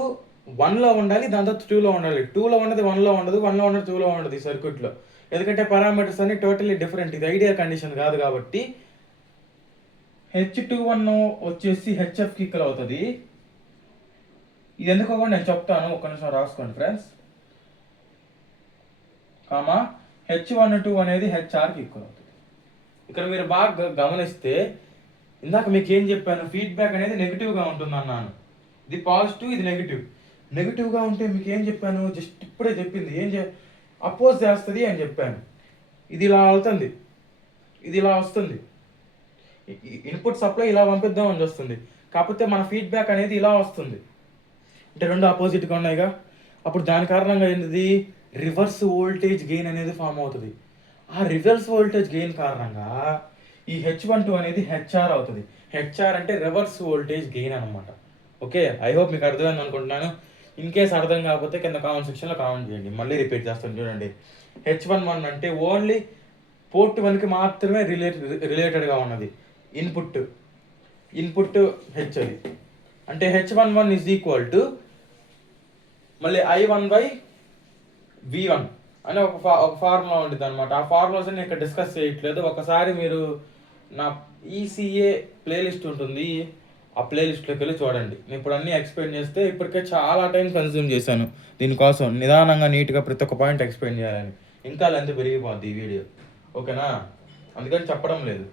1లో ఉండాలి, దాని తర్వాత 2లో ఉండాలి. 2లో ఉన్నది 1లో ఉండదు, 1లో ఉన్నది 2లో ఉండదు ఈ సర్క్యూట్లో. ఎందుకంటే పారామీటర్స్ అన్ని టోటలీ డిఫరెంట్. ఇది ఐడియల్ కండిషన్ కాదు కాబట్టి H21 వచ్చేసి HFకి ఈక్వల్ అవుతుంది. ఇది ఎందుకో కూడా నేను చెప్తాను, ఒక్క నిమిషం రాసుకోండి ఫ్రెండ్స్. H12 అనేది HRకి ఈక్వల్ అవుతుంది. ఇక్కడ మీరు బాగా గమనిస్తే ఇందాక మీకు ఏం చెప్పాను? ఫీడ్బ్యాక్ అనేది నెగిటివ్గా ఉంటుంది అన్నాను. ఇది పాజిటివ్, ఇది నెగిటివ్. నెగిటివ్గా ఉంటే మీకు ఏం చెప్పాను? జస్ట్ ఇప్పుడే చెప్పింది అపోజ్ చేస్తుంది అని చెప్పాను. ఇది ఇలా అవుతుంది, ఇది ఇలా వస్తుంది. ఇన్పుట్ సప్లై ఇలా పంపిద్దాం అని వస్తుంది. కాకపోతే మన ఫీడ్బ్యాక్ అనేది ఇలా వస్తుంది. అంటే రెండు ఆపోజిట్గా ఉన్నాయిగా. అప్పుడు దాని కారణంగా ఏంటిది? రివర్స్ వోల్టేజ్ గెయిన్ అనేది ఫామ్ అవుతుంది. ఆ రివర్స్ వోల్టేజ్ గెయిన్ కారణంగా ఈ H12 అనేది HR అవుతుంది. HR అంటే రివర్స్ వోల్టేజ్ గెయిన్ అనమాట. ఓకే, ఐ హోప్ మీకు అర్థమైంది అనుకుంటున్నాను. ఇన్ కేస్ అర్థం కాకపోతే కింద కామెంట్ సెక్షన్లో కామెంట్ చేయండి. మళ్ళీ రిపీట్ చేస్తాను చూడండి. H11 అంటే ఓన్లీ పోర్ట్ 1కి మాత్రమే రిలేటెడ్గా ఉన్నది ఇన్పుట్ H అది. అంటే H11 ఈజ్ ఈక్వల్ టు మళ్ళీ I1/V1 అని ఒక ఫార్ములా ఉంటుంది అనమాట. ఆ ఫార్ములాస్ నేను ఇక్కడ డిస్కస్ చేయట్లేదు. ఒకసారి మీరు నా ECA ప్లేలిస్ట్ ఉంటుంది, ఆ ప్లేలిస్ట్లోకి వెళ్ళి చూడండి. నేను ఇప్పుడు అన్నీ ఎక్స్ప్లెయిన్ చేస్తే ఇప్పటికే చాలా టైం కన్స్యూమ్ చేశాను దీనికోసం. నిదానంగా నీట్గా ప్రతి ఒక్క పాయింట్ ఎక్స్ప్లెయిన్ చేయాలని. ఇంకా లెంత్ పెరిగిపోద్ది ఈ వీడియో, ఓకేనా? అందుకని చెప్పడం లేదు.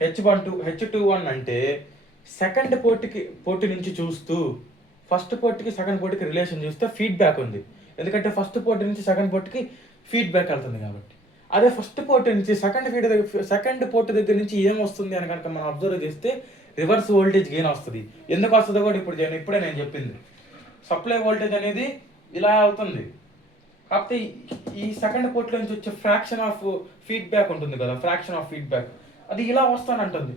H21 అంటే సెకండ్ పోర్ట్ నుంచి చూస్తూ ఫస్ట్ పోర్ట్కి సెకండ్ పోర్ట్కి రిలేషన్ చూస్తే ఫీడ్బ్యాక్ ఉంది. ఎందుకంటే ఫస్ట్ పోర్ట్ నుంచి సెకండ్ పోర్ట్కి ఫీడ్బ్యాక్ వెళ్తుంది కాబట్టి. అదే ఫస్ట్ పోర్ట్ నుంచి సెకండ్ పోర్ట్ దగ్గర నుంచి ఏం వస్తుంది అని కనుక మనం అబ్జర్వ్ చేస్తే రివర్స్ వోల్టేజ్ గెయిన్ వస్తుంది. ఎందుకు వస్తుందో కూడా ఇప్పుడే నేను చెప్పింది. సప్లై వోల్టేజ్ అనేది ఇలా అవుతుంది. కాకపోతే ఈ సెకండ్ పోర్ట్లో నుంచి వచ్చే ఫ్రాక్షన్ ఆఫ్ ఫీడ్బ్యాక్ ఉంటుంది కదా, ఫ్రాక్షన్ ఆఫ్ ఫీడ్బ్యాక్ అది ఇలా వస్తానంటుంది.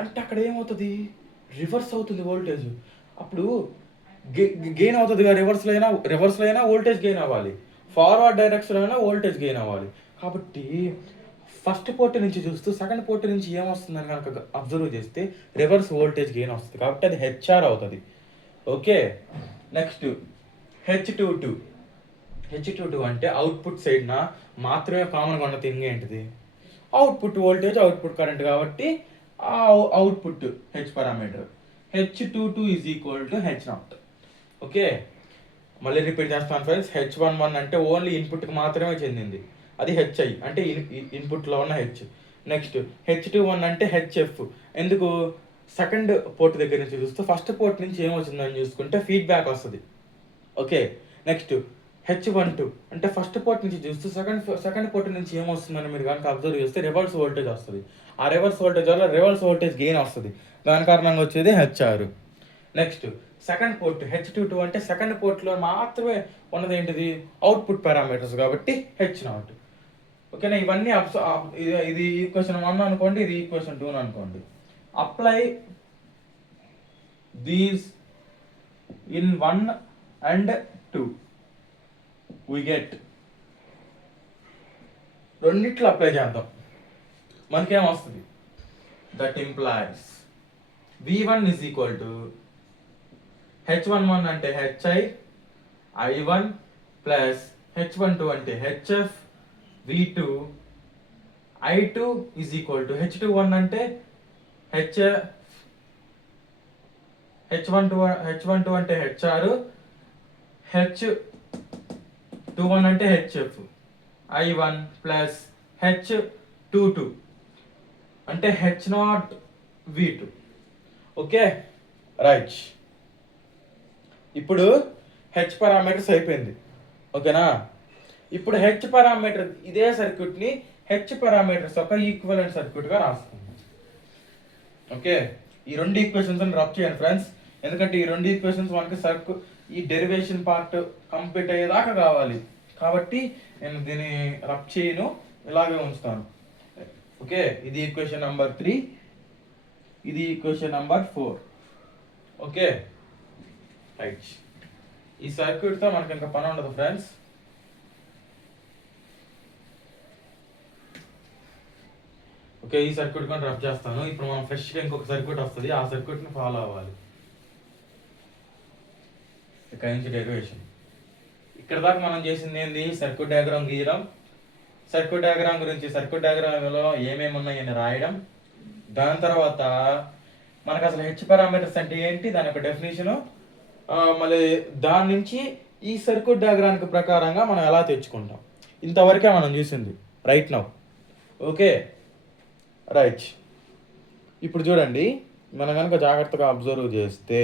అంటే అక్కడ ఏమవుతుంది? రివర్స్ అవుతుంది వోల్టేజ్. అప్పుడు గెయిన్ అవుతుంది కదా, రివర్స్లో అయినా వోల్టేజ్ గెయిన్ అవ్వాలి, ఫార్వర్డ్ డైరెక్షన్లో అయినా వోల్టేజ్ గెయిన్ అవ్వాలి. కాబట్టి ఫస్ట్ పోర్ట్ నుంచి చూస్తూ సెకండ్ పోర్ట్ నుంచి ఏమొస్తుందని కనుక అబ్జర్వ్ చేస్తే రివర్స్ వోల్టేజ్ గెయిన్ వస్తుంది. కాబట్టి అది HR అవుతుంది. ఓకే, నెక్స్ట్ H22 అంటే అవుట్పుట్ సైడ్న మాత్రమే కామన్గా ఉన్న థింగ్ ఏంటిది? Output voltage, output current. కాబట్టి ఆ output H parameter. H22 is equal to H0. Okay, మళ్ళీ రిపీట్ చేస్తాను ఫ్రెండ్స్. H11 అంటే ఓన్లీ ఇన్పుట్కి మాత్రమే చెందింది, అది HI అంటే ఇన్పుట్లో ఉన్న H. నెక్స్ట్ H21 అంటే HF. ఎందుకు? సెకండ్ పోర్ట్ దగ్గర నుంచి చూస్తే ఫస్ట్ పోర్ట్ నుంచి ఏమొచ్చిందని చూసుకుంటే ఫీడ్బ్యాక్ వస్తుంది. ఓకే, నెక్స్ట్ H12 అంటే ఫస్ట్ పోర్ట్ నుంచి చూస్తే సెకండ్ పోర్ట్ నుంచి ఏమొస్తుందని మీరు కనుక అబ్జర్వ్ చేస్తే రివర్స్ వోల్టేజ్ వస్తుంది. ఆ రివర్స్ వోల్టేజ్ వల్ల రివర్స్ వోల్టేజ్ గెయిన్ వస్తుంది. దాని కారణంగా వచ్చేది HR. Next second port H22 అంటే సెకండ్ పోర్ట్లో మాత్రమే ఉన్నది ఏంటిది అవుట్పుట్ పారామీటర్స్ కాబట్టి H0. ఓకేనా, ఇవన్నీ ఇది ఈక్వేషన్ 1 అనుకోండి, ఇది ఈక్వేషన్ 2 అనుకోండి. Apply these in 1 and 2 we get. రెండిట్లో అప్లై చేద్దాం, మనకేం వస్తుంది? That implies V1 is equal to H11 అంటే HI I1 ప్లస్ H12 అంటే HF V2 I2 is equal to H21 అంటే H12 అంటే HR H21 అంటే HF I1 ప్లస్ H22 అంటే H0 V2. ఓకే రైట్, ఇప్పుడు హెచ్ పారామీటర్స్ అయిపోయింది. ఓకేనా, ఇప్పుడు హెచ్ పారామీటర్ ఇదే సర్క్యూట్ని హెచ్ పారామీటర్స్ ఒక ఈక్వలెంట్ సర్క్యూట్గా రాసుకుందాం. ఓకే, ఈ రెండు ఈక్వేషన్స్ రబ్ చేయండి ఫ్రెండ్స్, ఎందుకంటే ఈ రెండు ఈక్వేషన్స్ మనకి ఈ డెరివేషన్ పార్ట్ కంప్లీట్ అయ్యేదాకా కావాలి కాబట్టి నేను దీన్ని రబ్ చేయను, ఇలాగే ఉంచుతాను. ఓకే, ఇది ఈక్వేషన్ నెంబర్ 3, ఇది ఈక్వేషన్ నెంబర్ 4. ఓకే రైట్, ఈ సర్క్యూట్తో మనకి ఇంకా పని ఉండదు ఫ్రెండ్స్. ఓకే, ఈ సర్క్యూట్ కూడా రబ్ చేస్తాను. ఇప్పుడు మనం ఫ్రెష్గా ఇంకొక సర్క్యూట్ వస్తుంది, ఆ సర్క్యూట్ని ఫాలో అవ్వాలి. ఇక్కడ నుంచి డెరివేషన్, ఇక్కడ దాకా మనం చేసింది ఏంది? సర్క్యూట్ డయాగ్రామ్ గీయడం, సర్క్యూట్ డయాగ్రామ్ గురించి సర్క్యూట్ డయాగ్రామ్లో ఏమేమి ఉన్నాయని రాయడం, దాని తర్వాత మనకు అసలు హెచ్ పారామీటర్స్ అంటే ఏంటి, దాని యొక్క డెఫినేషను, మళ్ళీ దాని నుంచి ఈ సర్క్యూట్ డయాగ్రామ్ ప్రకారంగా మనం ఎలా తెచ్చుకుంటాం, ఇంతవరకే మనం చూసింది రైట్ నౌ. ఓకే రైట్, ఇప్పుడు చూడండి, మనం కనుక జాగ్రత్తగా అబ్జర్వ్ చేస్తే,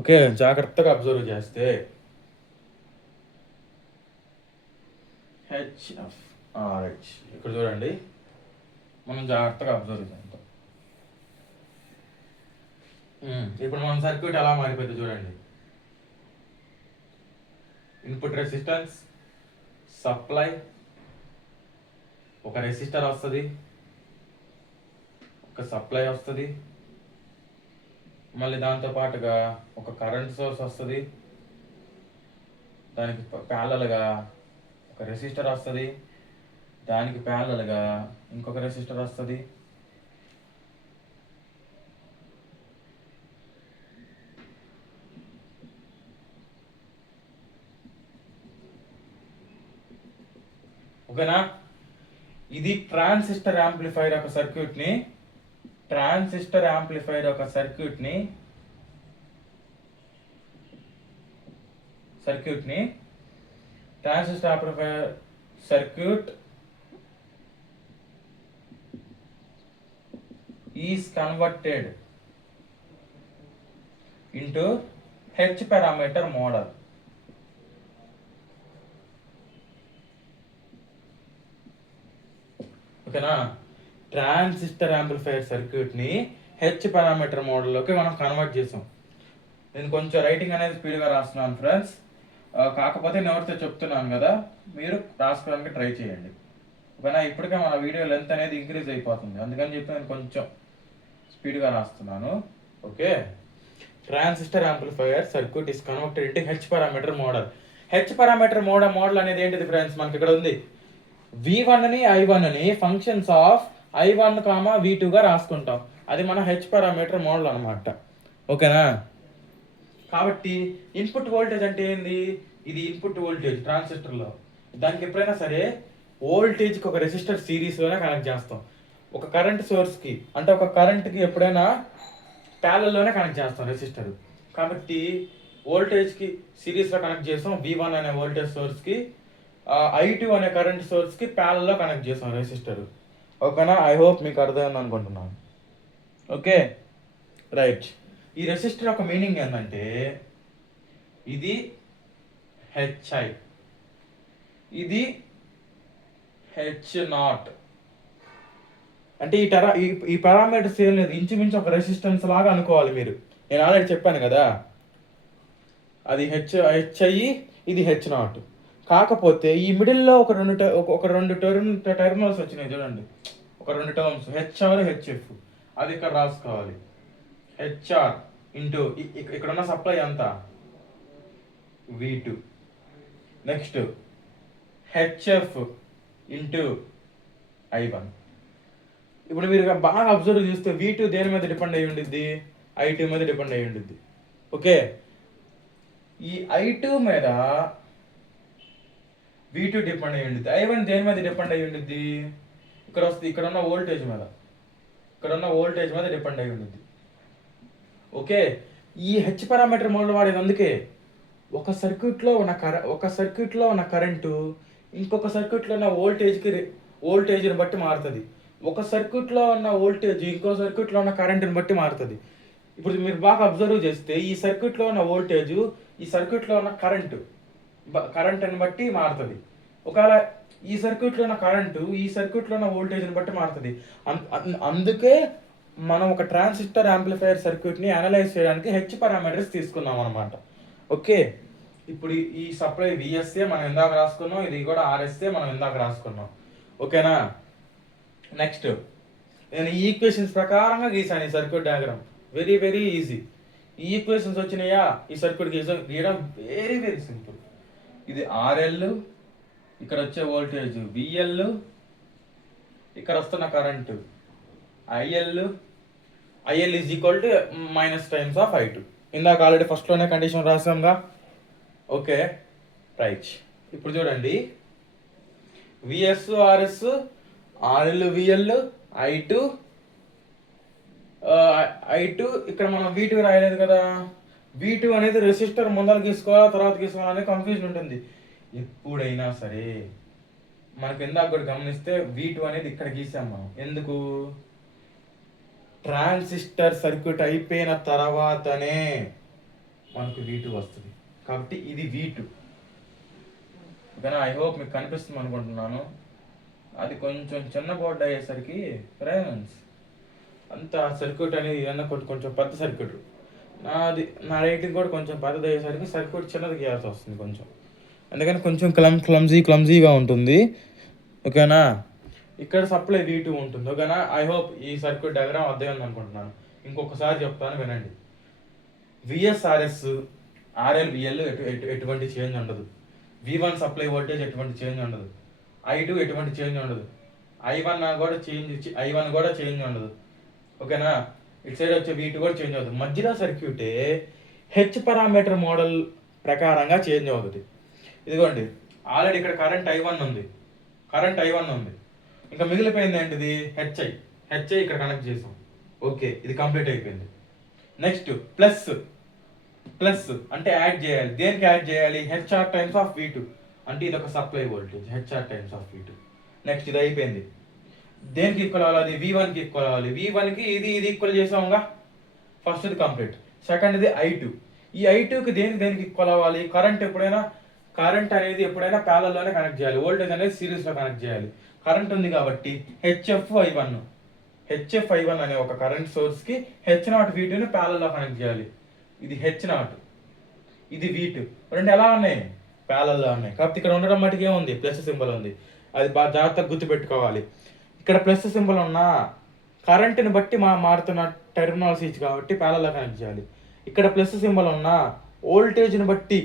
ఓకే జాగ్రత్తగా అబ్జర్వ్ చేస్తే హెచ్ఎఫ్ రైట్, ఇక్కడ చూడండి, మనం జాగ్రత్తగా అబ్జర్వ్ చేద్దాం. ఇప్పుడు మన సర్క్యూట్ ఎలా మారిపోయింది చూడండి. ఇన్పుట్ రెసిస్టెన్స్, సప్లై, ఒక రెసిస్టర్ వస్తుంది, ఒక సప్లై వస్తుంది, మళ్ళీ దాంతో పాటుగా ఒక కరెంట్ సోర్స్ వస్తుంది, దానికి ప్యారలల్గా ఒక రెసిస్టర్ వస్తుంది, దానికి ప్యారలల్గా ఇంకొక రెసిస్టర్ వస్తుంది, ఓకేనా. ఇది ట్రాన్సిస్టర్ యాంప్లిఫైర్ ఒక సర్క్యూట్ని transistor amplifier circuit is converted into H parameter model. ఓకేనా, ట్రాన్సిస్టర్ యాంప్లిఫైర్ సర్క్యూట్ని హెచ్ పారామీటర్ మోడల్లోకి మనం కన్వర్ట్ చేసాం. నేను కొంచెం రైటింగ్ అనేది స్పీడ్గా రాస్తున్నాను ఫ్రెండ్స్, కాకపోతే నేను ఎవరితో చెప్తున్నాను కదా, మీరు రాసుకోవడానికి ట్రై చేయండి. ఓకేనా, ఇప్పటికే మన వీడియో లెంత్ అనేది ఇంక్రీజ్ అయిపోతుంది, అందుకని చెప్పి నేను కొంచెం స్పీడ్గా రాస్తున్నాను. Okay, transistor amplifier circuit is converted into H parameter model. H parameter model అనేది ఏంటిది ఫ్రెండ్స్? మనకి ఇక్కడ ఉంది, V1ని I1ని ఫంక్షన్స్ ఆఫ్ I1, V2గా రాసుకుంటాం. అది మన హెచ్ పారామీటర్ మోడల్ అనమాట. ఓకేనా, కాబట్టి ఇన్పుట్ వోల్టేజ్ అంటే ఏంది? ఇది ఇన్పుట్ వోల్టేజ్ ట్రాన్సిస్టర్లో. దానికి ఎప్పుడైనా సరే వోల్టేజ్కి ఒక రెసిస్టర్ సిరీస్లోనే కనెక్ట్ చేస్తాం. ఒక కరెంట్ సోర్స్కి అంటే ఒక కరెంట్కి ఎప్పుడైనా ప్యారలల్లోనే కనెక్ట్ చేస్తాం రెసిస్టర్. కాబట్టి వోల్టేజ్కి సిరీస్లో కనెక్ట్ చేస్తాం, V1 అనే వోల్టేజ్ సోర్స్కి, I2 అనే కరెంట్ సోర్స్కి ప్యారల్లో కనెక్ట్ చేస్తాం రెసిస్టర్. ఓకేనా, ఐ హోప్ మీకు అర్థమైంది అనుకుంటున్నాను. ఓకే రైట్, ఈ రెసిస్టర్ యొక్క మీనింగ్ ఏంటంటే, ఇది HI, ఇది H0, అంటే ఈ పారామీటర్స్ ఏం లేదు, ఇంచుమించు ఒక రెసిస్టెన్స్ లాగా అనుకోవాలి మీరు. నేను ఆల్రెడీ చెప్పాను కదా, అది హెచ్ఐ, ఇది H0. కాకపోతే ఈ మిడిల్లో ఒక రెండు టర్మినల్స్ వచ్చినాయి చూడండి, ఒక రెండు టర్మ్స్ హెచ్ఆర్ హెచ్ఎఫ్. అది ఇక్కడ రాసుకోవాలి. హెచ్ఆర్ ఇంటూ ఇక్కడ ఉన్న సప్లై ఎంత V2. Next HF into I1. ఇప్పుడు మీరు బాగా అబ్జర్వ్ చేస్తే V2 దేని మీద డిపెండ్ అయ్యి ఉండిద్ది, I2 మీద డిపెండ్ అయ్యి ఉండిద్ది. ఓకే, ఈ I2 మీద V2 డిపెండ్ అయ్యి ఉండిద్ది. I1 దేని మీద డిపెండ్ అయ్యి ఉండిద్ది, ఇక్కడ ఉన్న వోల్టేజ్ మీద, డిపెండ్ అయ్యి ఉండిద్ది. ఓకే, ఈ హెచ్ పారామీటర్ మోడల్ వాడేది అందుకే ఒక సర్క్యూట్లో ఉన్న కరెంటు ఇంకొక సర్క్యూట్లో ఉన్న వోల్టేజ్ని బట్టి మారుతుంది. ఒక సర్క్యూట్లో ఉన్న వోల్టేజ్ ఇంకో సర్క్యూట్లో ఉన్న కరెంటుని బట్టి మారుతుంది. ఇప్పుడు మీరు బాగా అబ్జర్వ్ చేస్తే ఈ సర్క్యూట్లో ఉన్న వోల్టేజ్ ఈ సర్క్యూట్లో ఉన్న కరెంటుని బట్టి మారుతుంది. ఒకవేళ ఈ సర్క్యూట్లో ఉన్న కరెంటు ఈ సర్క్యూట్లో ఉన్న వోల్టేజ్ని బట్టి మారుతుంది. అందుకే మనం ఒక ట్రాన్సిస్టర్ యాంప్లిఫైయర్ సర్క్యూట్ని అనలైజ్ చేయడానికి హెచ్ పారామీటర్స్ తీసుకున్నాం అనమాట. ఓకే, ఇప్పుడు ఈ సప్లై విఎస్ఏ మనం ఇందాక రాసుకున్నాం, ఇది కూడా ఆర్ఎస్ఏ మనం ఇందాక రాసుకున్నాం. ఓకేనా, నెక్స్ట్ నేను ఈ ఈక్వేషన్స్ ప్రకారంగా గీసాను ఈ circuit diagram. Very very easy. ఈ ఈక్వేషన్స్ వచ్చినాయా, ఈ సర్క్యూట్ గీయడం వెరీ వెరీ సింపుల్. ఇది ఆర్ఎల్, ఇక్కడ వచ్చే వోల్టేజ్ విఎల్, ఇక్కడ వస్తున్న current IL is equal to minus times of I2. ఇందాక ఆల్రెడీ ఫస్ట్లోనే కండిషన్ రాసాంగా. ఓకే రైట్, ఇప్పుడు చూడండి VS RS, RL VL, I2 ఇక్కడ మనం V2 రాయలేదు కదా. V2 అనేది రెసిస్టర్ ముందర గీసుకోవాలా తర్వాత గీసుకోవాలనే కన్ఫ్యూజన్ ఉంటుంది. ఎప్పుడైనా సరే మనకు ఇందాక కూడా గమనిస్తే V2 అనేది ఇక్కడ గీసాం మనం. ఎందుకు, ట్రాన్సిస్టర్ సర్క్యూట్ అయిపోయిన తర్వాతనే మనకు V2 వస్తుంది. కాబట్టి ఇది V2. ఓకేనా, ఐ హోప్ మీకు కనిపిస్తుంది అనుకుంటున్నాను. అది కొంచెం చిన్న బోర్డు అయ్యేసరికి ఫ్రెండ్స్ అంత సర్క్యూట్ అనేది ఏమన్నా కొంచెం పెద్ద సర్క్యూట్, నా రేటింగ్ కూడా కొంచెం పెద్దది అయ్యేసరికి సర్క్యూట్ చిన్నది గీయాల్సి వస్తుంది కొంచెం, అందుకని కొంచెం క్లమ్జీగా ఉంటుంది. ఓకేనా, ఇక్కడ సప్లై V2 ఉంటుంది. ఓకేనా, ఐ హోప్ ఈ సర్క్యూట్ డయాగ్రామ్ అర్థమైంది అనుకుంటున్నాను. ఇంకొకసారి చెప్తాను వినండి. విఎస్ఆర్ఎస్ ఆర్ఎల్ విఎల్ ఎటువంటి చేంజ్ ఉండదు. V1 సప్లై వోల్టేజ్ ఎటువంటి చేంజ్ ఉండదు. I2 ఎటువంటి చేంజ్ ఉండదు. I1 కూడా చేంజ్ ఉండదు. ఓకేనా, ఇటు సైడ్ వచ్చే V2 కూడా చేంజ్ అవుతుంది. మధ్యలో సర్క్యూటే హెచ్ పారామీటర్ మోడల్ ప్రకారంగా చేంజ్ అవుతుంది. ఇదిగోండి ఆల్రెడీ ఇక్కడ కరెంట్ I1 ఉంది, ఇంకా మిగిలిపోయింది ఏంటిది, హెచ్ఐ ఇక్కడ కనెక్ట్ చేసాం. ఓకే, ఇది కంప్లీట్ అయిపోయింది. నెక్స్ట్ ప్లస్ అంటే యాడ్ చేయాలి. దేనికి యాడ్ చేయాలి, హెచ్ఆర్ టైమ్స్ ఆఫ్ V2, అంటే ఇది ఒక supply voltage HR times of V2. Next ఇది అయిపోయింది. దేనికి ఈక్వల్ అవ్వాలి, V1కి ఈక్వల్ అవ్వాలి. V1కి ఇది ఈక్వల్ చేసాముగా, ఫస్ట్ ఇది కంప్లీట్. సెకండ్ ఇది I2. ఈ I2కి దేనికి ఈక్వల్ అవ్వాలి, కరెంట్ అనేది ఎప్పుడైనా ప్యారలల్లోనే కనెక్ట్ చేయాలి, వోల్టేజ్ అనేది సిరీస్లో కనెక్ట్ చేయాలి. కరెంట్ ఉంది కాబట్టి హెచ్ఎఫ్ I1 అనే ఒక కరెంట్ సోర్స్కి H0 V2ని ప్యారల్లో కనెక్ట్ చేయాలి. ఇది H0, ఇది V2, రెండు ఎలా ఉన్నాయి, ప్యారల్లో ఉన్నాయి. కాబట్టి ఇక్కడ ఉండడం మటుకు ఏముంది, ప్లస్ సింబల్ ఉంది. అది బాగా జాగ్రత్తగా గుర్తుపెట్టుకోవాలి. ఇక్కడ ప్లస్ సింబల్ ఉన్న కరెంట్ని బట్టి మారుతున్న టెర్మినల్స్ ఇచ్చి కాబట్టి ప్యారల్లో కనెక్ట్ చేయాలి. ఇక్కడ ప్లస్ సింబల్ ఉన్న వోల్టేజ్ని బట్టి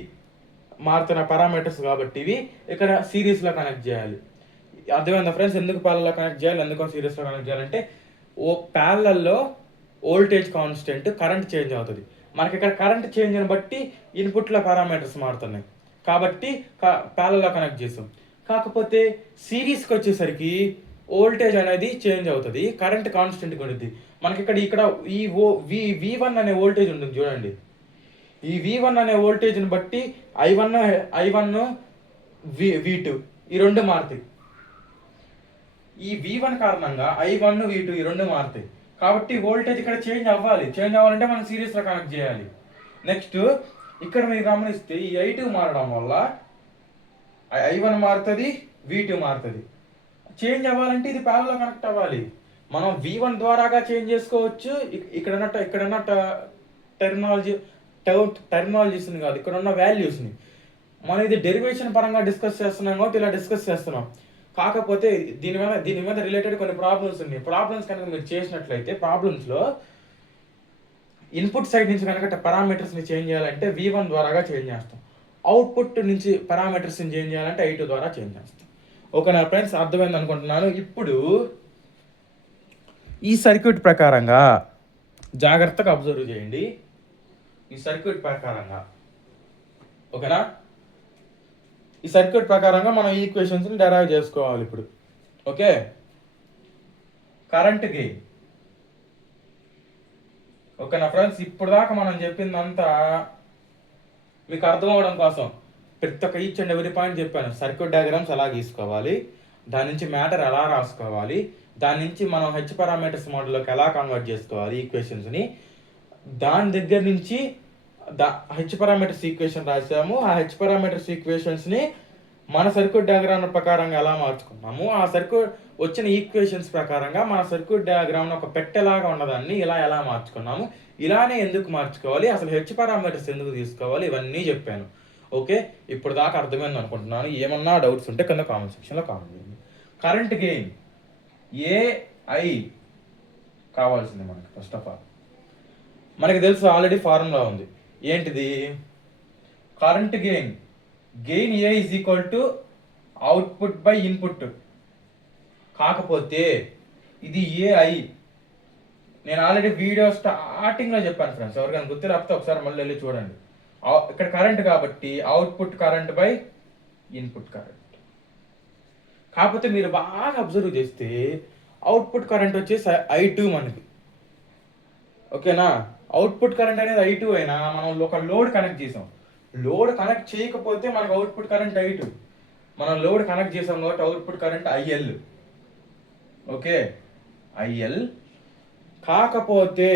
మారుతున్న పారామీటర్స్ కాబట్టి ఇవి ఇక్కడ సిరీస్లో కనెక్ట్ చేయాలి. అర్థమైందా ఫ్రెండ్స్, ఎందుకు ప్యారల్లో కనెక్ట్ చేయాలి, ఎందుకు సిరీస్లో కనెక్ట్ చేయాలంటే ప్యారలల్లో వోల్టేజ్ కాన్స్టెంట్, కరెంట్ చేంజ్ అవుతుంది. మనకి ఇక్కడ కరెంట్ చేంజ్ని బట్టి ఇన్పుట్లో పారామీటర్స్ మారుతున్నాయి కాబట్టి ప్యారల్లో కనెక్ట్ చేసాం. కాకపోతే సిరీస్కి వచ్చేసరికి వోల్టేజ్ అనేది చేంజ్ అవుతుంది, కరెంట్ కాన్స్టెంట్గా ఉంటుంది. మనకి ఇక్కడ ఈ V1 అనే వోల్టేజ్ ఉంటుంది చూడండి. ఈ V1 అనే వోల్టేజ్ని బట్టి I1 V2 ఈ రెండు మారుతాయి. ఈ V1 కారణంగా I1 V2 ఈ రెండు మారుతాయి. కాబట్టి వోల్టేజ్ ఇక్కడ చేంజ్ అవ్వాలంటే మనం సిరీస్లో కనెక్ట్ చేయాలి. నెక్స్ట్ ఇక్కడ మీరు గమనిస్తే ఈ I2 మారడం వల్ల I1 మారుతుంది, V2 మారుతుంది. చేంజ్ అవ్వాలంటే ఇది ప్యారలల్ కనెక్ట్ అవ్వాలి. మనం V1 ద్వారాగా చేంజ్ చేసుకోవచ్చు. ఇక్కడన్న టెర్మినాలజీస్ని కాదు, ఇక్కడ ఉన్న వాల్యూస్ని. మనం ఇది డెరివేషన్ పరంగా డిస్కస్ చేస్తున్నాం కాబట్టి ఇలా డిస్కస్ చేస్తున్నాం. కాకపోతే దీని మీద రిలేటెడ్ కొన్ని ప్రాబ్లమ్స్ ఉన్నాయి. ప్రాబ్లమ్స్ కనుక మీరు చేసినట్లయితే ప్రాబ్లమ్స్లో ఇన్పుట్ సైడ్ నుంచి కనుక పారామీటర్స్ని చేంజ్ చేయాలంటే V1 ద్వారాగా చేంజ్ చేస్తాం. అవుట్పుట్ నుంచి పారామీటర్స్ని చేంజ్ చేయాలంటే I2 ద్వారా చేంజ్ చేస్తాం. ఓకే నా ఫ్రెండ్స్, అర్థమైంది అనుకుంటున్నాను. ఇప్పుడు ఈ సర్క్యూట్ ప్రకారంగా జాగ్రత్తగా అబ్జర్వ్ చేయండి. ఈ సర్క్యూట్ ప్రకారంగా ఓకేనా, ఈ సర్క్యూట్ ప్రకారంగా మనం ఈక్వేషన్స్ని డెరైవ్ చేసుకోవాలి ఇప్పుడు. Okay, current gain. ఓకేనా ఫ్రెండ్స్, ఇప్పుడు దాకా మనం చెప్పిందంతా మీకు అర్థం అవడం కోసం ప్రతి ఒక్క ఈచ్ అండ్ ఎవ్రీ పాయింట్ చెప్పాను. సర్క్యూట్ డయాగ్రామ్స్ ఎలా గీసుకోవాలి, దాని నుంచి మ్యాటర్ ఎలా రాసుకోవాలి, దాని నుంచి మనం హెచ్ పారామీటర్స్ మోడల్లోకి ఎలా కన్వర్ట్ చేసుకోవాలి ఈక్వేషన్స్ని, దాని దగ్గర నుంచి హెచ్ పారామీటర్స్ ఈక్వేషన్ రాసాము. ఆ హెచ్ పారామీటర్స్ ఈక్వేషన్స్ని మన సర్క్యూట్ డయాగ్రామ్ ప్రకారంగా ఎలా మార్చుకున్నాము, ఆ సర్క్యూట్ వచ్చిన ఈక్వేషన్స్ ప్రకారంగా మన సర్క్యూట్ డయాగ్రామ్ను ఒక పెట్టెలాగా ఉన్నదాన్ని ఎలా మార్చుకున్నాము, ఇలానే ఎందుకు మార్చుకోవాలి, అసలు హెచ్ పారామీటర్స్ ఎందుకు తీసుకోవాలి, ఇవన్నీ చెప్పాను. ఓకే, ఇప్పుడు దాకా అర్థమైంది అనుకుంటున్నాను. ఏమన్నా డౌట్స్ ఉంటే కింద కామెంట్ సెక్షన్లో కామెంట్ చేయండి. కరెంట్ గెయిన్ AI కావాల్సింది మనకి. ఫస్ట్ ఆఫ్ ఆల్ మనకి తెలుసు, ఆల్రెడీ ఫార్ములా ఉంది. ఏంటిది? Current gain A is equal to output by input. కాకపోతే ఇది AI నేను ఆల్రెడీ వీడియో స్టార్టింగ్లో చెప్పాను ఫ్రెండ్స్. ఎవరికైనా గుర్తు రాకపోతే ఒకసారి మళ్ళీ వెళ్ళి చూడండి. ఇక్కడ కరెంట్ కాబట్టి output current by input current. కాకపోతే మీరు బాగా అబ్జర్వ్ చేస్తే అవుట్పుట్ కరెంట్ వచ్చేసి I2 మనకి. ఓకేనా, అవుట్పుట్ కరెంట్ అనేది I2 అయినా మనం ఒక లోడ్ కనెక్ట్ చేసాం. లోడ్ కనెక్ట్ చేయకపోతే మనకు అవుట్పుట్ కరెంట్ I2. మనం లోడ్ కనెక్ట్ చేసాం కాబట్టి output current IL. Okay, IL. కాకపోతే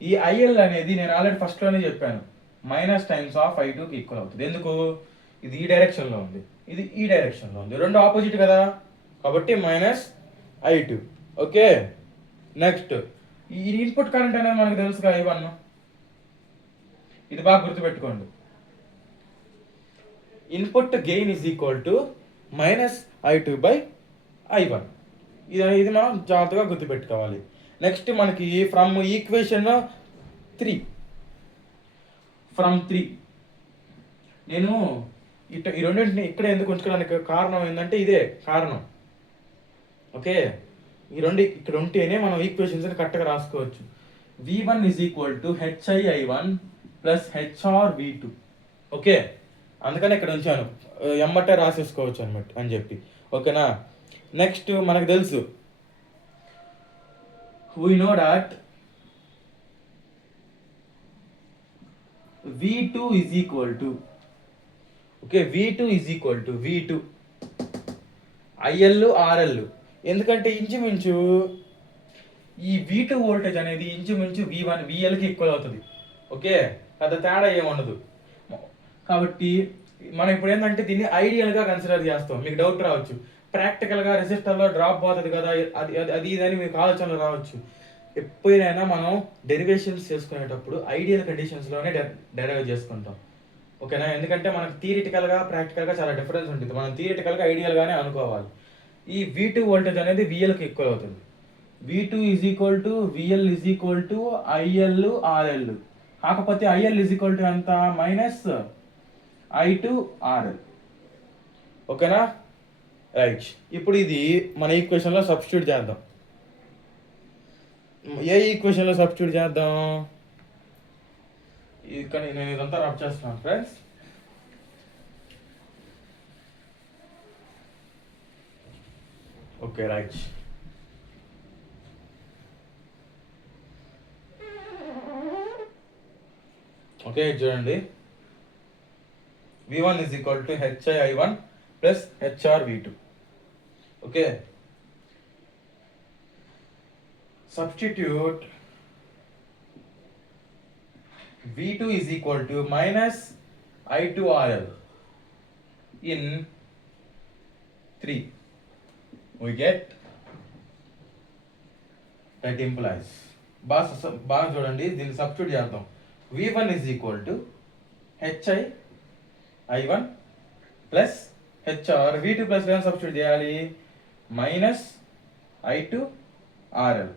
ఈ IL అనేది నేను ఆల్రెడీ ఫస్ట్లోనే చెప్పాను, మైనస్ టైమ్స్ ఆఫ్ I2కి ఈక్వల్ అవుతుంది. ఎందుకు? ఇది ఈ డైరెక్షన్లో ఉంది, ఇది ఈ డైరెక్షన్లో ఉంది, రెండు ఆపోజిట్ కదా, కాబట్టి మైనస్ I2. ఓకే, నెక్స్ట్ ఈ ఇన్పుట్ కరెంట్ అనేది మనకు తెలుసుగా I1. ఇది బాగా గుర్తుపెట్టుకోండి. Input gain is equal to minus I2 by I1. ఇది మనం జాగ్రత్తగా గుర్తుపెట్టుకోవాలి. నెక్స్ట్ మనకి ఫ్రమ్ ఈక్వేషన్ 3 నేను ఈ రెండింటిని ఇక్కడ ఎందుకు ఉంచుకోవడానికి కారణం ఏంటంటే ఇదే కారణం. ఓకే, ఈ రెండు ఇక్కడ ఉంటేనే మనం ఈక్వేషన్స్ని కరెక్ట్గా రాసుకోవచ్చు. V1 is equal to HI1 plus HR V2. Okay, అందుకని ఇక్కడ ఉంచాను, ఎమ్మటే రాసేసుకోవచ్చు అనమాట అని చెప్పి. ఓకేనా, నెక్స్ట్ మనకు తెలుసు, we know that V2 is equal to, okay, V2 is equal to V2 IL RL. ఎందుకంటే ఇంచుమించు ఈ V2 వోల్టేజ్ అనేది ఇంచుమించు VLకి ఈక్వల్ అవుతుంది. ఓకే, పెద్ద తేడా ఏముండదు. కాబట్టి మనం ఇప్పుడు ఏంటంటే దీన్ని ఐడియల్గా కన్సిడర్ చేస్తాం. మీకు డౌట్ రావచ్చు, ప్రాక్టికల్గా రెసిస్టర్లో డ్రాప్ పోతుంది కదా, అది ఇదని మీకు ఆలోచనలు రావచ్చు. ఎప్పుడైనా మనం డెరివేషన్స్ చేసుకునేటప్పుడు ఐడియల్ కండిషన్స్లోనే డెరైవ్ చేసుకుంటాం. ఓకేనా, ఎందుకంటే మనకు థియరిటికల్గా ప్రాక్టికల్గా చాలా డిఫరెన్స్ ఉంటుంది. మనం థియరిటికల్గా ఐడియల్గానే అనుకోవాలి. ఈ V2 వోల్టేజ్ అనేది VLకి ఈక్వల్ అవుతుంది. V2 is equal to VL is equal to IL RL. కాకపోతే IL ఈజ్ ఈక్వల్ టు ఎంత? Minus I2 RL. ఓకేనా, రైట్. ఇప్పుడు ఇది మన ఈక్వేషన్లో సబ్స్టిట్యూట్ చేద్దాం. ఏ ఈక్వేషన్లో సబ్స్టిట్యూట్ చేద్దాం? ఇక్కడ నేను ఇదంతా రబ్ చేస్తున్నాను ఫ్రెండ్స్. Okay, right. ఓకే, చూడండి, V1 is equal to HI1 plus HR V2. Okay, substitute V2 is equal to minus I2 RL in 3. We get that implies బాగా చూడండి, దీన్ని సబ్స్టిట్యూట్ చేద్దాం. v1 is equal to HI i1 plus hr v2 plus ఏమైనా సబ్స్టిట్యూట్ చేయాలి, minus i2 RL.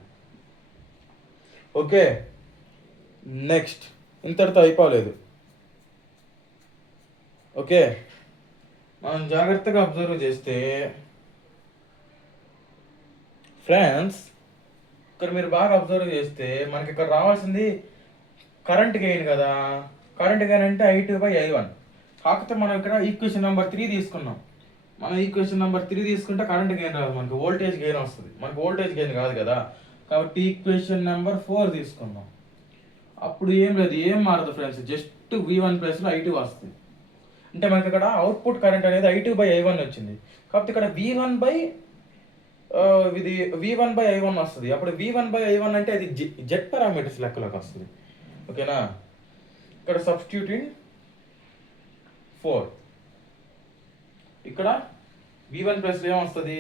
Okay, next ఇంతటితో అయిపోలేదు. ఓకే, మనం జాగ్రత్తగా అబ్జర్వ్ చేస్తే ఫ్రెండ్స్, ఇక్కడ మీరు బాగా అబ్జర్వ్ చేస్తే మనకి ఇక్కడ రావాల్సింది కరెంట్ గెయిన్ కదా. కరెంట్ గెయిన్ అంటే I2/I1. కాకపోతే మనం ఇక్కడ ఈక్వేషన్ నెంబర్ 3 తీసుకున్నాం. మనం ఈక్వేషన్ నెంబర్ 3 తీసుకుంటే కరెంట్ గెయిన్ రాదు, మనకి వోల్టేజ్ గెయిన్ వస్తుంది. మనకి వోల్టేజ్ గెయిన్ కాదు కదా, కాబట్టి ఈక్వేషన్ నెంబర్ 4 తీసుకున్నాం. అప్పుడు ఏం లేదు, ఏం మారదు ఫ్రెండ్స్, జస్ట్ V1 ప్లస్లో I2 వస్తుంది. అంటే మనకి ఇక్కడ అవుట్పుట్ కరెంట్ అనేది I2/I1 వచ్చింది. కాబట్టి ఇక్కడ ఇది V1/I1 వస్తుంది. అప్పుడు V1/I1 అంటే అది జెట్ పారామీటర్స్ లెక్కలోకి వస్తుంది. ఓకేనా, ఇక్కడ సబ్స్టిట్యూటింగ్ 4, ఇక్కడ V1 ప్లస్లో ఏమొస్తుంది,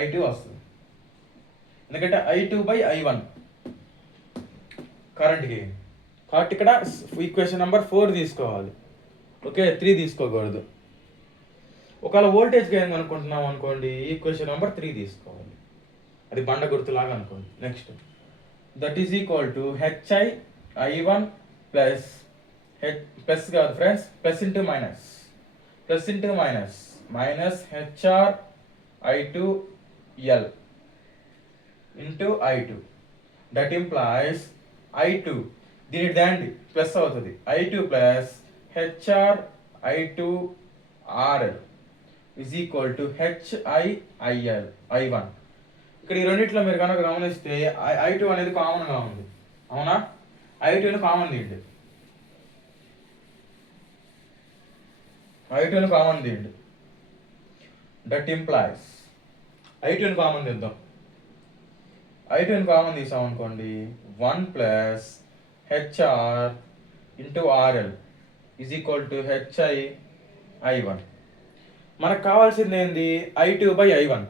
I2 వస్తుంది. ఎందుకంటే I2/I1 కరెంట్ గెయిన్. కాబట్టి ఇక్కడ ఈక్వేషన్ నెంబర్ 4 తీసుకోవాలి. ఓకే, 3 తీసుకోకూడదు. ఒకవేళ వోల్టేజ్ గెయిన్ అనుకుంటున్నాం అనుకోండి, ఈక్వేషన్ నెంబర్ 3 తీసుకోవాలి. అది బండ గుర్తులాగా అనుకోండి. Next, that is equal to HI I1 plus plus కాదు friends, plus into minus minus H R I2 L into I2. That implies I2, దీని దాండి ప్లస్ అవుతుంది, I2 plus H R I2 RL is equal to HI1. ఇక్కడ ఈ రెండిట్లో మీరు కనుక గమనిస్తే I2 అనేది కామన్గా ఉంది. అవునా, I2ని కామన్ తీయండి, I2ని కామన్ తీయండి. దట్ ఇంప్లాయిస్ I2ని కామన్ తీద్దాం. I2ని కామన్ తీసాం అనుకోండి, 1 plus HR into RL is equal to HI1. మనకు కావాల్సింది ఏంది, I2/I1.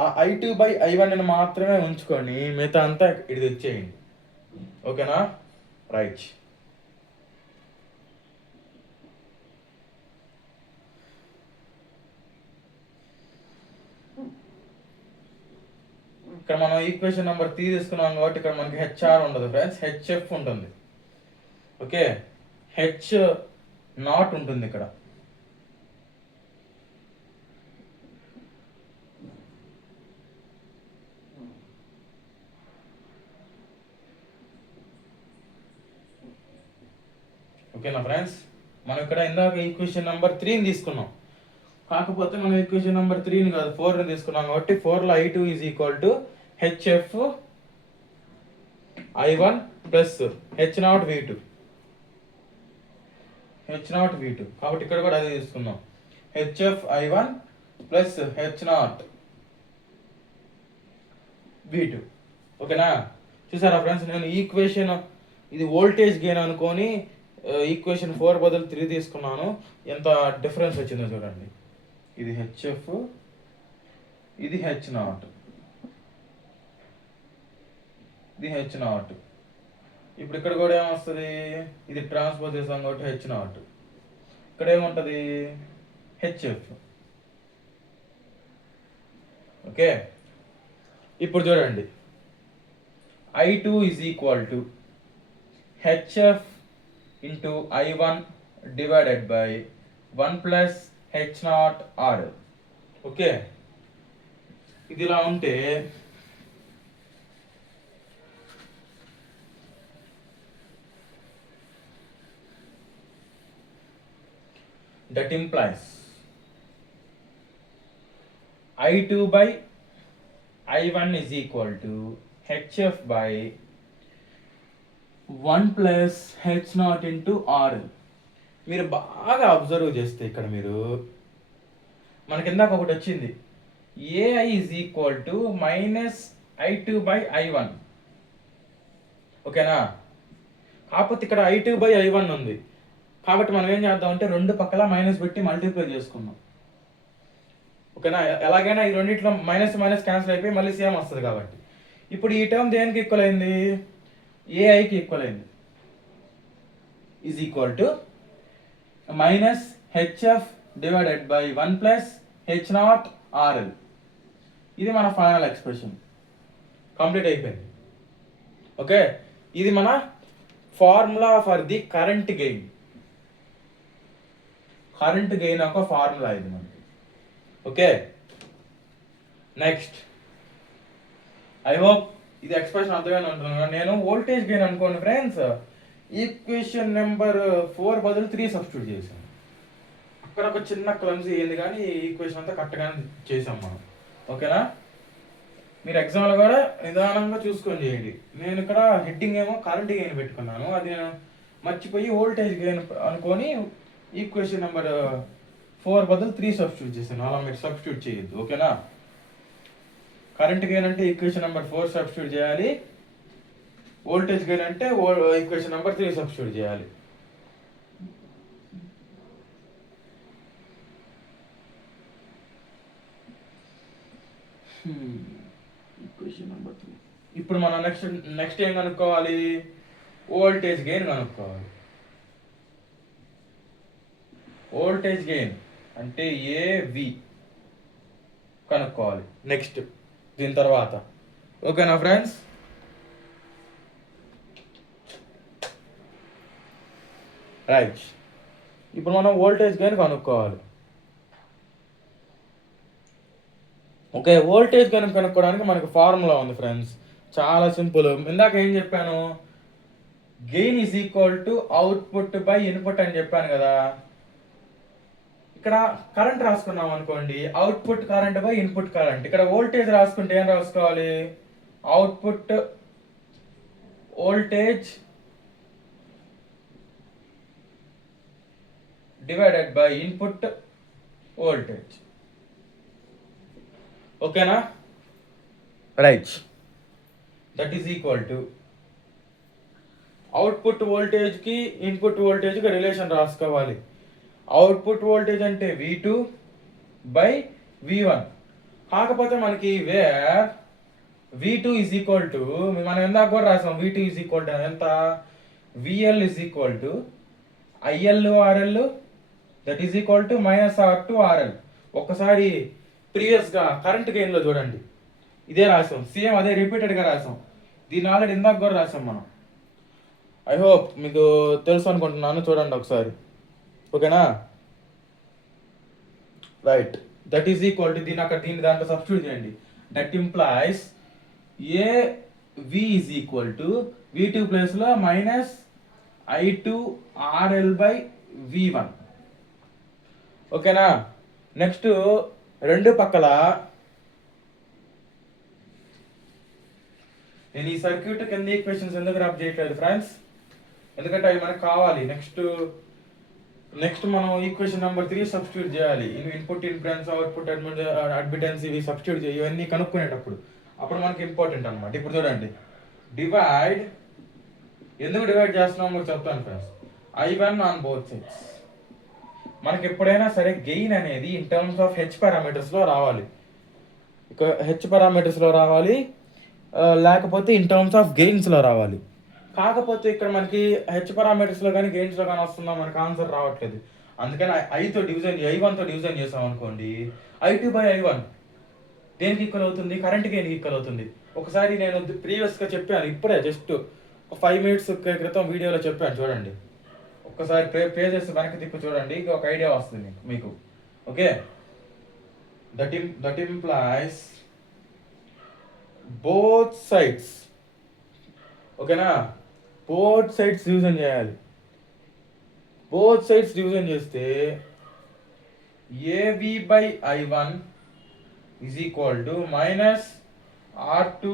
ఆ I2/I1 మాత్రమే ఉంచుకొని మిగతా అంతా ఇది తెచ్చేయండి. ఓకేనా, రైట్. ఇక్కడ మనం ఈక్వేషన్ నెంబర్ 3 తీసుకున్నాం కాబట్టి ఇక్కడ మనకి హెచ్ఆర్ ఉండదు ఫ్రెండ్స్, హెచ్ఎఫ్ ఉంటుంది. ఓకే, H0 ఉంటుంది ఇక్కడ. ఓకేనా ఫ్రెండ్స్, మనం ఇక్కడ ఇందాక ఈక్వేషన్ నెంబర్ 3ని తీసుకున్నాం. కాకపోతే మనం ఈక్వేషన్ నెంబర్ 3ని కాదు 4ని తీసుకున్నాం కాబట్టి 4లో I2 is equal to HF I1 plus H0 V2. కాబట్టి ఇక్కడ కూడా అదే తీసుకుందాం, HF I1 plus H0 V2. ఓకేనా, చూసారా ఫ్రెండ్స్, నేను ఈక్వేషన్ ఇది వోల్టేజ్ గెయిన్ అనుకొని ఈక్వేషన్ 4 బదులు 3 తీసుకున్నాను. ఎంత డిఫరెన్స్ వచ్చిందో చూడండి. ఇది HF, ఇది H0, ఇది H0. ఇప్పుడు ఇక్కడ కూడా ఏమొస్తుంది, ఇది ట్రాన్స్పోజ్ చేస్తాం కాబట్టి H0. ఇక్కడ ఏముంటుంది, HF. ఓకే, ఇప్పుడు చూడండి, I2 is equal to HF into I1 divided by 1 plus H0 RL. Okay, ఇది ఇలా ఉంటే that implies I2/I1 is equal to HF by 1 plus H0 into RL. మీరు బాగా అబ్జర్వ్ చేస్తే ఇక్కడ మీరు మనకి ఇందాక ఒకటి వచ్చింది, AI is equal to minus I2/I1. ఓకేనా, కాకపోతే ఇక్కడ I2/I1 ఉంది కాబట్టి మనం ఏం చేద్దాం అంటే రెండు పక్కల మైనస్ పెట్టి మల్టిప్లై చేసుకుందాం. ఓకేనా, ఎలాగైనా ఈ రెండిట్లో మైనస్ మైనస్ క్యాన్సిల్ అయిపోయి మళ్ళీ సేమ్ వస్తుంది కాబట్టి ఇప్పుడు ఈ టర్మ్ దేనికి ఈక్వల్ అయింది? ఏఐకి ఈక్వల్ అయింది. Is equal to minus hf divided by 1 plus h naught RL. ఇది మన ఫైనల్ ఎక్స్ప్రెషన్. కంప్లీట్ అయిపోయింది. ఓకే, ఇది మన formula for the current gain. Current gain ఒక ఫార్ములా ఇది మనకి. ఓకే, నెక్స్ట్ ఐ హోప్ ఇది ఎక్స్ప్రెషన్ అర్థమైంది అంటున్నాను. నేను వోల్టేజ్ గెయిన్ అనుకోండి ఫ్రెండ్స్, ఈక్వేషన్ నెంబర్ 4 బదులు 3 సబ్స్టిట్యూట్ చేశాను. అక్కడ ఒక చిన్న క్లమ్సీ అయింది, కానీ ఈక్వేషన్ అంతా కరెక్ట్గానే చేసాం మనం. ఓకేనా? మీరు ఎగ్జామ్లో కూడా నిదానంగా చూసుకొని చేయండి. నేను ఇక్కడ హెడ్డింగ్ ఏమో కరెంట్ గెయిన్ పెట్టుకున్నాను, అది నేను మర్చిపోయి వోల్టేజ్ గెయిన్ అనుకొని ఈక్వేషన్ నెంబర్ 4 బదులు 3 సబ్స్టిట్యూట్ చేశాను. అలా మీరు సబ్స్టిట్యూట్ చేయొద్దు. ఓకేనా? కరెంట్ గెయిన్ అంటే ఈక్వేషన్ నెంబర్ 4 సబ్స్టిట్యూట్ చేయాలి, వోల్టేజ్ గెయిన్ అంటే ఈక్వేషన్ నెంబర్ 3 సబ్స్టిట్యూట్ చేయాలి. Equation number 3. ఇప్పుడు మనం నెక్స్ట్ ఏం కనుక్కోవాలి? వోల్టేజ్ గెయిన్ కనుక్కోవాలి. వోల్టేజ్ గెయిన్ అంటే ఏవి కనుక్కోవాలి నెక్స్ట్ దీని తర్వాత. ఓకేనా ఫ్రెండ్స్? రైట్, ఇప్పుడు మనం వోల్టేజ్ గెయిన్ కనుక్కోవాలి. ఓకే, వోల్టేజ్ గెయిన్ కనుక్కోవడానికి మనకు ఫార్ములా ఉంది ఫ్రెండ్స్, చాలా సింపుల్. ఇందాక ఏం చెప్పాను? Gain is equal to output by input అని చెప్పాను కదా. ఇక్కడ కరెంట్ రాసుకున్నాం అనుకోండి, output current by input current. ఇక్కడ వోల్టేజ్ రాసుకుంటే ఏం రాసుకోవాలి? Output voltage divided by input voltage. ఓకేనా? Right, that is equal to output వోల్టేజ్కి ఇన్పుట్ వోల్టేజ్కి రిలేషన్ రాసుకోవాలి. అవుట్పుట్ వోల్టేజ్ అంటే V2 బై V1. కాకపోతే మనకి wear V2 is equal to, మనం ఎందాక కూడా రాసాం, V2 ఈజ్ ఈక్వల్ టు ఎంత? VL is equal to IL RL that is equal to minus R2 RL. ఒక్కసారి ప్రీవియస్గా కరెంట్ గెయిన్లో చూడండి, ఇదే రాసాం, సేమ్ అదే రిపీటెడ్గా రాసాం. దీన్ని ఆల్రెడీ ఇందాక కూడా రాసాం మనం. ఐ హోప్ మీకు తెలుసు అనుకుంటున్నాను, చూడండి ఒకసారి. ఓకేనా? Right, that is equal to దీన్ని దాంట్లో సబ్స్టిట్యూట్ చేయండి. That implies AV is equal to V2 ప్లేస్లో minus I2 RL by V1. ఓకేనా? నెక్స్ట్ రెండు పక్కల నేను ఈ సర్క్యూట్ కింద ఈక్వేషన్స్ ఎందుకు రబ్ చేయట్లేదు ఫ్రెండ్స్, ఎందుకంటే అవి మనకు కావాలి. నెక్స్ట్ మనం ఈక్వేషన్ నెంబర్ 3 సబ్స్టిట్యూట్ చేయాలి. ఇన్పుట్ ఇంపిడెన్స్, అవుట్పుట్ అడ్మిటెన్స్, ఇవి సబ్స్టిట్యూట్ చేయాలి. ఇవన్నీ కనుక్కునేటప్పుడు అప్పుడు మనకి ఇంపార్టెంట్ అనమాట. ఇప్పుడు చూడండి, డివైడ్ ఎందుకు డివైడ్ చేస్తున్నాం మీకు చెప్తాను friends. I1 on both sides. మనకి ఎప్పుడైనా సరే గెయిన్ అనేది ఇన్ టర్మ్స్ ఆఫ్ హెచ్ పారామీటర్స్లో రావాలి. ఇక హెచ్ పారామీటర్స్లో రావాలి, లేకపోతే ఇన్ టర్మ్స్ ఆఫ్ గెయిన్స్లో రావాలి. కాకపోతే ఇక్కడ మనకి హెచ్ పారామీటర్స్లో కానీ గెయిన్స్లో కానీ వస్తుందా, మనకు ఆన్సర్ రావట్లేదు. అందుకని I1తో డివిజన్ చేసాం అనుకోండి, I2 బై I1 దేనికి ఈక్వల్ అవుతుంది? కరెంట్ గెయిన్కి ఈక్వల్ అవుతుంది. ఒకసారి నేను ప్రీవియస్గా చెప్పాను, ఇప్పుడే జస్ట్ ఒక 5 మినిట్స్ క్రితం వీడియోలో చెప్పాను, చూడండి ఒక్కసారి పేజెస్ వెనక్కి తిప్పి చూడండి, ఒక ఐడియా వస్తుంది మీకు. Okay, that implies both sides. ఓకేనా? బోత్ సైడ్స్ డివిజన్ చేయాలి. బోత్ సైడ్స్ డివిజన్ చేస్తే AV by I1 is equal to minus R2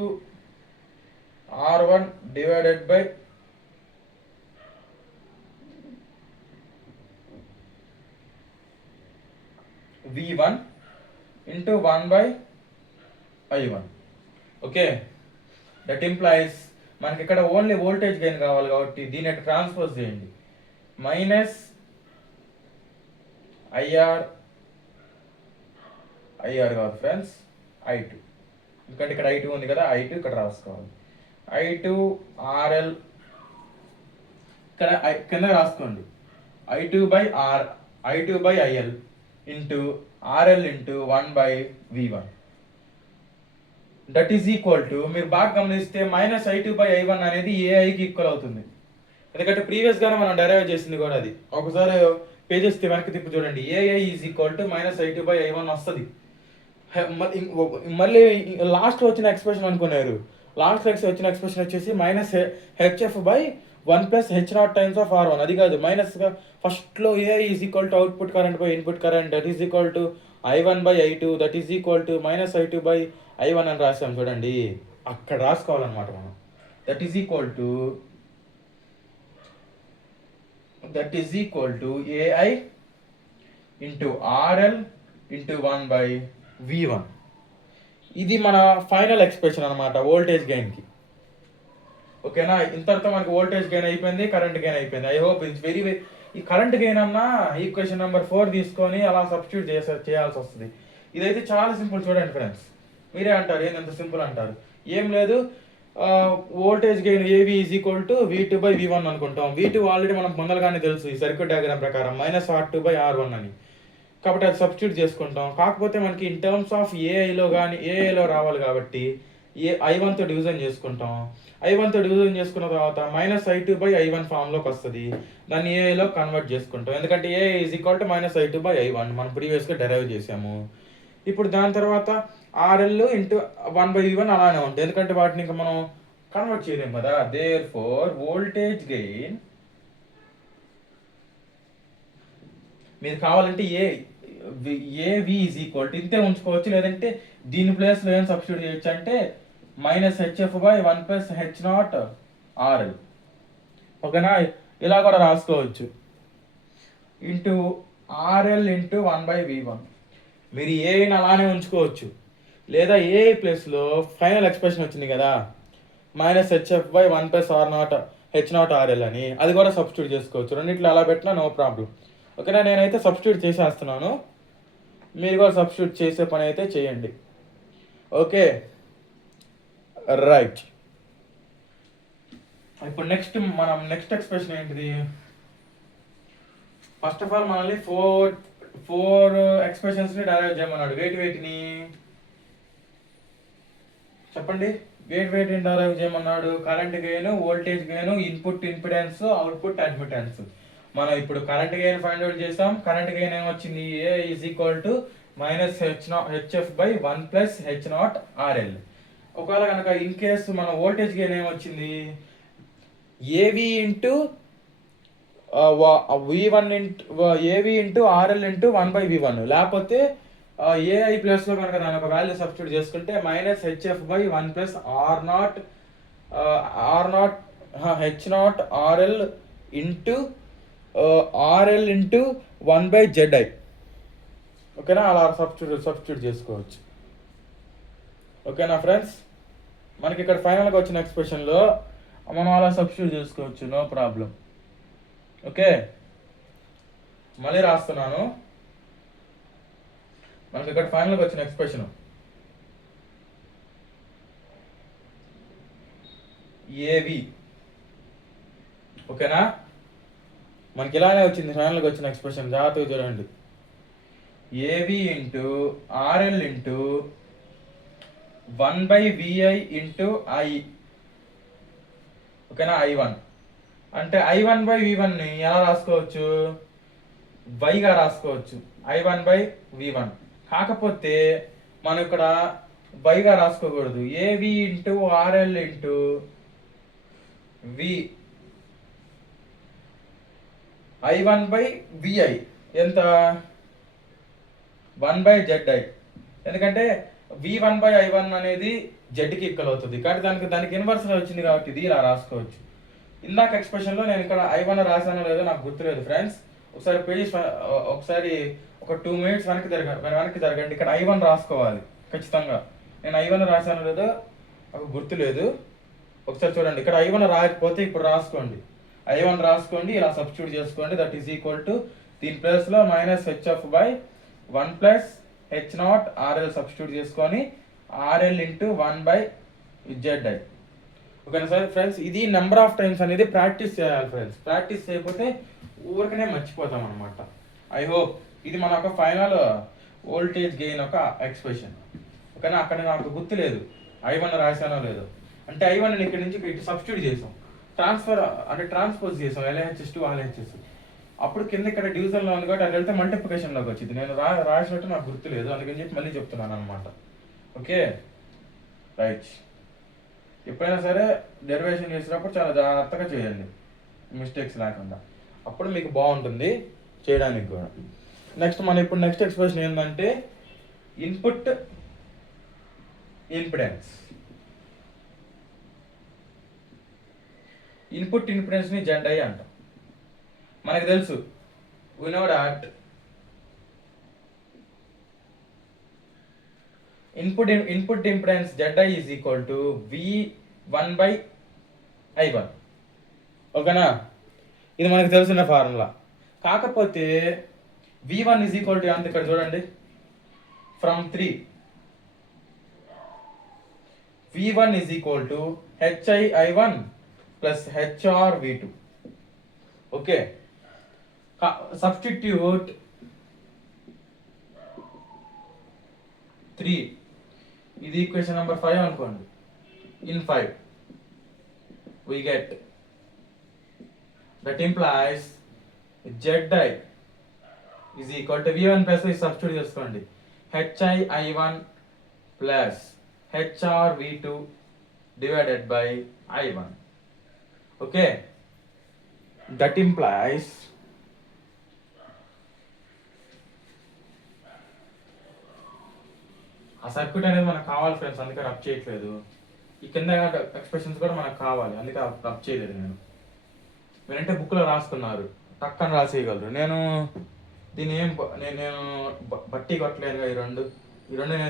R1 divided by V1 into 1 by I1. Okay, that implies మనకి ఇక్కడ ఓన్లీ వోల్టేజ్ గెయిన్ కావాలి కాబట్టి దీన్ని ట్రాన్స్పోజ్ చేయండి. మైనస్ ఐఆర్ కాదు ఫ్రెండ్స్, I2 ఎందుకంటే ఇక్కడ I2 ఉంది కదా, I2 ఇక్కడ రాసుకోవాలి. I2 RL ఇక్కడ కింద రాసుకోండి. I2 by IL into RL into 1/V1 that is equal to, మీరు బాగా గమనిస్తే -I2/I1 అనేది ఏఐకి ఈక్వల్ అవుతుంది. ఎందుకంటే ప్రీవియస్గానే మనం డెరైవ్ చేసింది కూడా అది. ఒకసారి పేజెస్ వెనక్కి తిప్పి చూడండి. AI is equal to -I2/I1 వస్తుంది. మళ్ళీ లాస్ట్ వచ్చిన ఎక్స్ప్రెషన్ అనుకున్నారు. లాస్ట్ వచ్చిన ఎక్స్ప్రెషన్ వచ్చేసి -HF/1 + H0 times of R1. అది కాదు, మైనస్గా ఫస్ట్లో AI is equal to output current by input current that is equal to I1/I2 that is equal to -I2/I1 అని రాసాం చూడండి. అక్కడ రాసుకోవాలన్నమాట మనం. That is equal to AI into RL into 1/V1. ఇది మన ఫైనల్ ఎక్స్ప్రెషన్ అనమాట వోల్టేజ్ గెయిన్కి. ఓకేనా, ఇంతటితో మనకి వోల్టేజ్ గెయిన్ అయిపోయింది, కరెంట్ గెయిన్ అయిపోయింది. ఐ హోప్ ఇట్స్ వెరీ ఈ కరెంట్ గెయిన్ అన్నా ఈక్వేషన్ నెంబర్ 4 తీసుకొని అలా సబ్స్టిట్యూట్ చేయాల్సి వస్తుంది. ఇదైతే చాలా సింపుల్. చూడండి ఫ్రెండ్స్, మీరే అంటారు ఏంటంత సింపుల్ అంటారు. ఏం లేదు, వోల్టేజ్ గెయిన్ ఏవి ఈజ్ ఈక్వల్ టు V2/V1 అనుకుంటాం. V2 ఆల్రెడీ మనకు ముందరగానే తెలుసు ఈ సర్క్యూట్ డయాగ్రామ్ ప్రకారం -R2/R1 అని. కాబట్టి అది సబ్స్టిట్యూట్ చేసుకుంటాం. కాకపోతే మనకి ఇన్ టర్మ్స్ ఆఫ్ ఏఐలో రావాలి కాబట్టి I1తో డివిజన్ చేసుకుంటాం. I1తో డివిజన్ చేసుకున్న తర్వాత -I2/I1 ఫామ్లోకి వస్తుంది. దాన్ని ఏఐలో కన్వర్ట్ చేసుకుంటాం. ఎందుకంటే ఏ ఈజ్ ఈక్వల్ టు -I2/I1 మనం ప్రీవియస్గా డెరైవ్ చేసాము. ఇప్పుడు దాని తర్వాత RL ఇంటూ 1/V1 అలానే ఉంటుంది. ఎందుకంటే వాటిని ఇంకా మనం కన్వర్ట్ చేయలేము కదా. దేర్ఫోర్ వోల్టేజ్ గెయిన్ మీరు కావాలంటే ఏవి ఈజ్ ఈక్వల్ టు ఇంతే ఉంచుకోవచ్చు, లేదంటే దీని ప్లేస్లో ఏం సబ్స్టిట్యూట్ చేయొచ్చు అంటే -HF/1 + H0 RL. ఓకేనా, ఇలా కూడా రాసుకోవచ్చు. Into RL into 1/V1. మీరు ఏని అలానే ఉంచుకోవచ్చు, లేదా ఏ ప్లేస్లో ఫైనల్ ఎక్స్ప్రెషన్ వచ్చింది కదా -HF/1 + H0 RL అని, అది కూడా సబ్స్టిట్యూట్ చేసుకోవచ్చు. రెండిట్లో అలా పెట్టినా నో ప్రాబ్లం. ఓకేనా, నేనైతే సబ్స్టిట్యూట్ చేసేస్తున్నాను. మీరు కూడా సబ్స్టిట్యూట్ చేసే పని అయితే చేయండి. Okay, right. ఇప్పుడు నెక్స్ట్ ఎక్స్ప్రెషన్ ఏంటిది? ఫస్ట్ ఆఫ్ ఆల్ మనల్ని ఫోర్ ఎక్స్ప్రెషన్స్ని డెరైవ్ చేయమన్నాడు. వేటిని చెప్పండి. వేటిని డెరైవ్ చేయమన్నాడు? Current gain, voltage gain, input impedance, output admittance. మనం ఇప్పుడు కరెంట్ గెయిన్ ఫైండ్ అవుట్ చేసాం. కరెంట్ గెయిన్ ఏమొచ్చింది? A is equal to -HF/1 + H0 RL. ఒకవేళ కనుక ఇన్ కేస్ మన వోల్టేజ్ గెయిన్ ఏమొచ్చింది? AV into RL into 1/V1. లేకపోతే ఏఐ ప్లేస్లో కనుక దాని ఒక వాల్యూ సబ్స్టిట్యూట్ చేసుకుంటే -HF/1 + H0 RL into RL into 1/ZI. ఓకేనా, అలా సబ్స్టిట్యూట్ చేసుకోవచ్చు. ఓకేనా ఫ్రెండ్స్, మనకి ఇక్కడ ఫైనల్గా వచ్చిన ఎక్స్ప్రెషన్లో మనం అలా సబ్స్టిట్యూట్ చేసుకోవచ్చు, నో ప్రాబ్లం. ఓకే, మళ్ళీ రాస్తున్నాను. మనకి ఇక్కడ ఫైనల్గా వచ్చిన ఎక్స్ప్రెషన్ ఏవి. ఓకేనా, మనకి ఇలానే వచ్చింది ఫైనల్గా వచ్చిన ఎక్స్ప్రెషన్. జాగ్రత్తగా చూడండి. ఏవి into RL into 1/VI into I. ఓకేనా, I1 అంటే I1/V1ని ఎలా రాసుకోవచ్చు? వైగా రాసుకోవచ్చు, I1/V1. కాకపోతే మనం ఇక్కడ వైగా రాసుకోకూడదు. ఏవి into RL into V I1/VI ఎంత? 1/ZI. ఎందుకంటే V1/I1 అనేది జెడ్కి ఈక్వల్ అవుతుంది కాబట్టి దానికి ఇన్వర్స్గా వచ్చింది కాబట్టి ఇది ఇలా రాసుకోవచ్చు. ఇందాక ఎక్స్ప్రెషన్లో నేను ఇక్కడ I1 రాసానో లేదో నాకు గుర్తులేదు ఫ్రెండ్స్. ఒకసారి ఒక 2 minutes వెనక్కి జరగండి. ఇక్కడ I1 రాసుకోవాలి ఖచ్చితంగా. నేను I1 రాసానో లేదో నాకు గుర్తులేదు. ఒకసారి చూడండి. ఇక్కడ I1 రాయకపోతే ఇప్పుడు రాసుకోండి. I1 రాసుకోండి, ఇలా సబ్స్టిట్యూట్ చేసుకోండి. దట్ ఈస్ ఈక్వల్ టు దీని ప్లేస్లో -HF/1 + H0 RL సబ్స్టిట్యూట్ చేసుకొని ఆర్ఎల్ ఇంటూ 1/ZI. ఓకేనా సార్ ఫ్రెండ్స్, ఇది నెంబర్ ఆఫ్ టైమ్స్ అనేది ప్రాక్టీస్ చేయాలి ఫ్రెండ్స్. ప్రాక్టీస్ చేయకపోతే ఊరికనే మర్చిపోతాం అనమాట. ఐ హోప్ ఇది మన ఒక ఫైనల్ వోల్టేజ్ గెయిన్ ఒక ఎక్స్ప్రెషన్. ఓకేనా, అక్కడ నాకు గుర్తు లేదు I1 రాశానో లేదో. అంటే I1 ఇక్కడ నుంచి ఇటు సబ్స్టిట్యూట్ చేసాం, ట్రాన్స్పోజ్ చేసాం LHS టు RHS. అప్పుడు కింద ఇక్కడ డివిజన్లో ఉంది కాబట్టి అది వెళ్తే మల్టిప్లికేషన్లోకి వచ్చింది. నేను రాసినట్టు నాకు గుర్తు లేదు, అందుకని చెప్పి మళ్ళీ చెప్తున్నాను అనమాట. Okay right. ఎప్పుడైనా సరే డెరివేషన్ చేసినప్పుడు చాలా జాగ్రత్తగా చేయండి, మిస్టేక్స్ లేకుండా. అప్పుడు మీకు బాగుంటుంది చేయడానికి కూడా. నెక్స్ట్ ఎక్స్ప్రెషన్ ఏంటంటే ఇన్పుట్ ఇంపిడెన్స్. ఇన్పుట్ ఇంపిడెన్స్ని ZI అంటాం. మనకు తెలుసు, we know that input impedance ZI is equal to V1/I1. ఓకేనా, ఇది మనకు తెలిసిన ఫార్ములా. కాకపోతే V1 is equal to అంత ఇక్కడ చూడండి, from 3 V1 is equal to HI1 plus HR V2. Okay, substitute 3, ఇది ఈక్వేషన్ నెంబర్ 5 అనుకోండి. In 5 we get, that implies ZI is equal to V1 plus V substitute చేసుకోండి, HI1 plus HR V2 divided by I1. Okay, that implies ఆ సర్క్యూట్ అనేది మనకు కావాలి ఫ్రెండ్స్, అందుకే రబ్ చేయట్లేదు. ఈ కింద ఎక్స్ప్రెషన్స్ కూడా మనకు కావాలి, అందుకే రబ్ చేయలేదు నేను. మీరంటే బుక్లో రాసుకున్నారు, టక్కని రాసేయగలరు. నేను దీన్ని నేను బట్టి కొట్టలేనుగా. ఈ రెండు నేను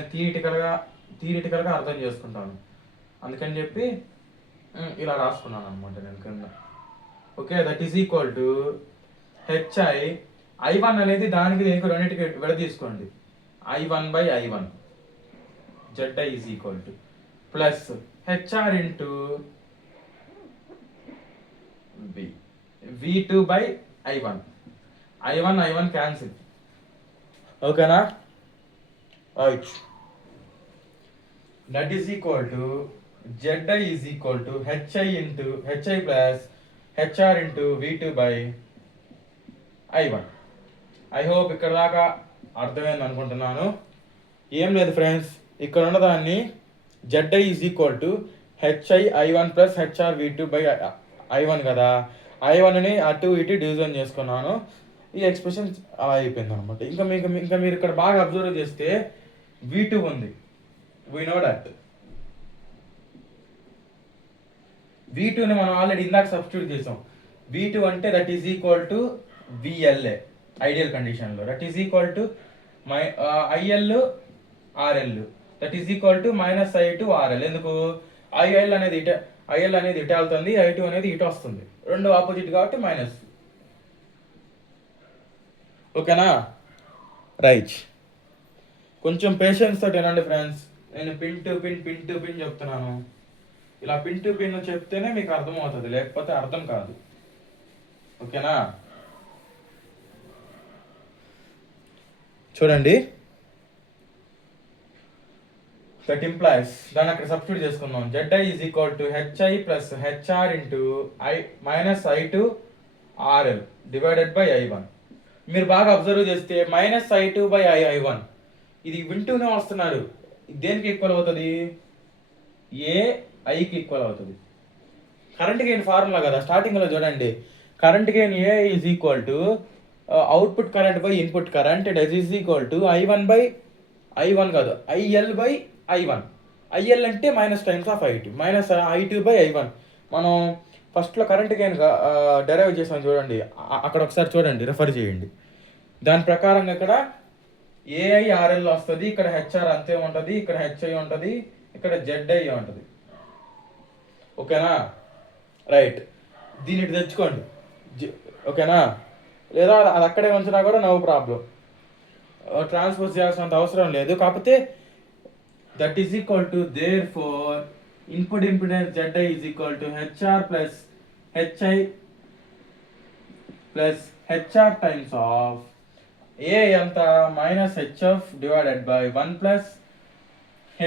థియరిటికల్గా అర్థం చేసుకుంటాను, అందుకని చెప్పి ఇలా రాసుకున్నాను అనమాట నేను కింద. Okay, that is equal to I1 అనేది దానికి దీనికి రెండింటికి విడదీసుకోండి, I1/I1. ZI is equal to plus HR into V2/I1. I1 cancel. ఓకేనా right. That is equal to ZI is equal to HI plus HR into V2/I1. I hope ఇక్కడ దాకా అర్థమైంది అనుకుంటున్నాను. ఏం లేదు ఫ్రెండ్స్, ఇక్కడ ఉన్నదాన్ని ZI is equal to HI1 plus HR V2/I1 కదా, I1ని అటు ఇటు డివిజన్ చేసుకున్నాను. ఈ ఎక్స్ప్రెషన్ అలా అయిపోయింది అనమాట. ఇంకా మీరు ఇక్కడ బాగా అబ్జర్వ్ చేస్తే V2 ఉంది, we know that V2ని మనం ఆల్రెడీ ఇందాక సబ్స్టిట్యూట్ చేసాం. V2 అంటే that is equal to VLA ideal కండిషన్లో, that is equal to IL RL, that is equal to -I2 RL. ఎందుకు IL అనేది ఇటు వెళ్తుంది, I2 అనేది ఇటు వస్తుంది, రెండు ఆపోజిట్ కాబట్టి మైనస్. ఓకేనా రైట్. కొంచెం పేషెన్స్ తోటి వినండి ఫ్రెండ్స్, నేను పిన్ టు పిన్ చెప్తున్నాను. ఇలా పిన్ టు పిన్ చెప్తేనే మీకు అర్థం అవుతుంది, లేకపోతే అర్థం కాదు. ఓకేనా, చూడండి. దట్ ఇంప్లాయిస్, దాన్ని అక్కడ సబ్స్టిట్యూట్ చేసుకుందాం. ZI is equal to HI plus HR into -I2 RL divided by I1. మీరు బాగా అబ్జర్వ్ చేస్తే -I2/I1 ఇది వింటూనే వస్తున్నారు. దేనికి ఈక్వల్ అవుతుంది? AIకి ఈక్వల్ అవుతుంది. కరెంట్ గెయిన్ ఫార్ములా కదా, స్టార్టింగ్లో చూడండి. Current gain A is equal to output current by input current, that is equal to I1/I1 కాదు, IL/I1. IL అంటే minus times of I2, -I2/I1. మనం ఫస్ట్లో కరెంట్ గెయిన్ డెరైవ్ చేసాం చూడండి, అక్కడ ఒకసారి చూడండి, రిఫర్ చేయండి. దాని ప్రకారంగా ఇక్కడ AIRL వస్తుంది, ఇక్కడ HR అంతే ఉంటుంది, ఇక్కడ HI ఉంటుంది, ఇక్కడ ZI ఉంటుంది. ఓకేనా రైట్. దీన్ని తెచ్చుకోండి, ఓకేనా, లేదా అది అక్కడే ఉంచినా కూడా నో ప్రాబ్లం, ట్రాన్స్పోజ్ చేయాల్సినంత అవసరం లేదు. కాకపోతే that is equal to therefore input impedance ZI is equal to HR plus HI plus HR times of A ఎంత minus HF divided by 1 plus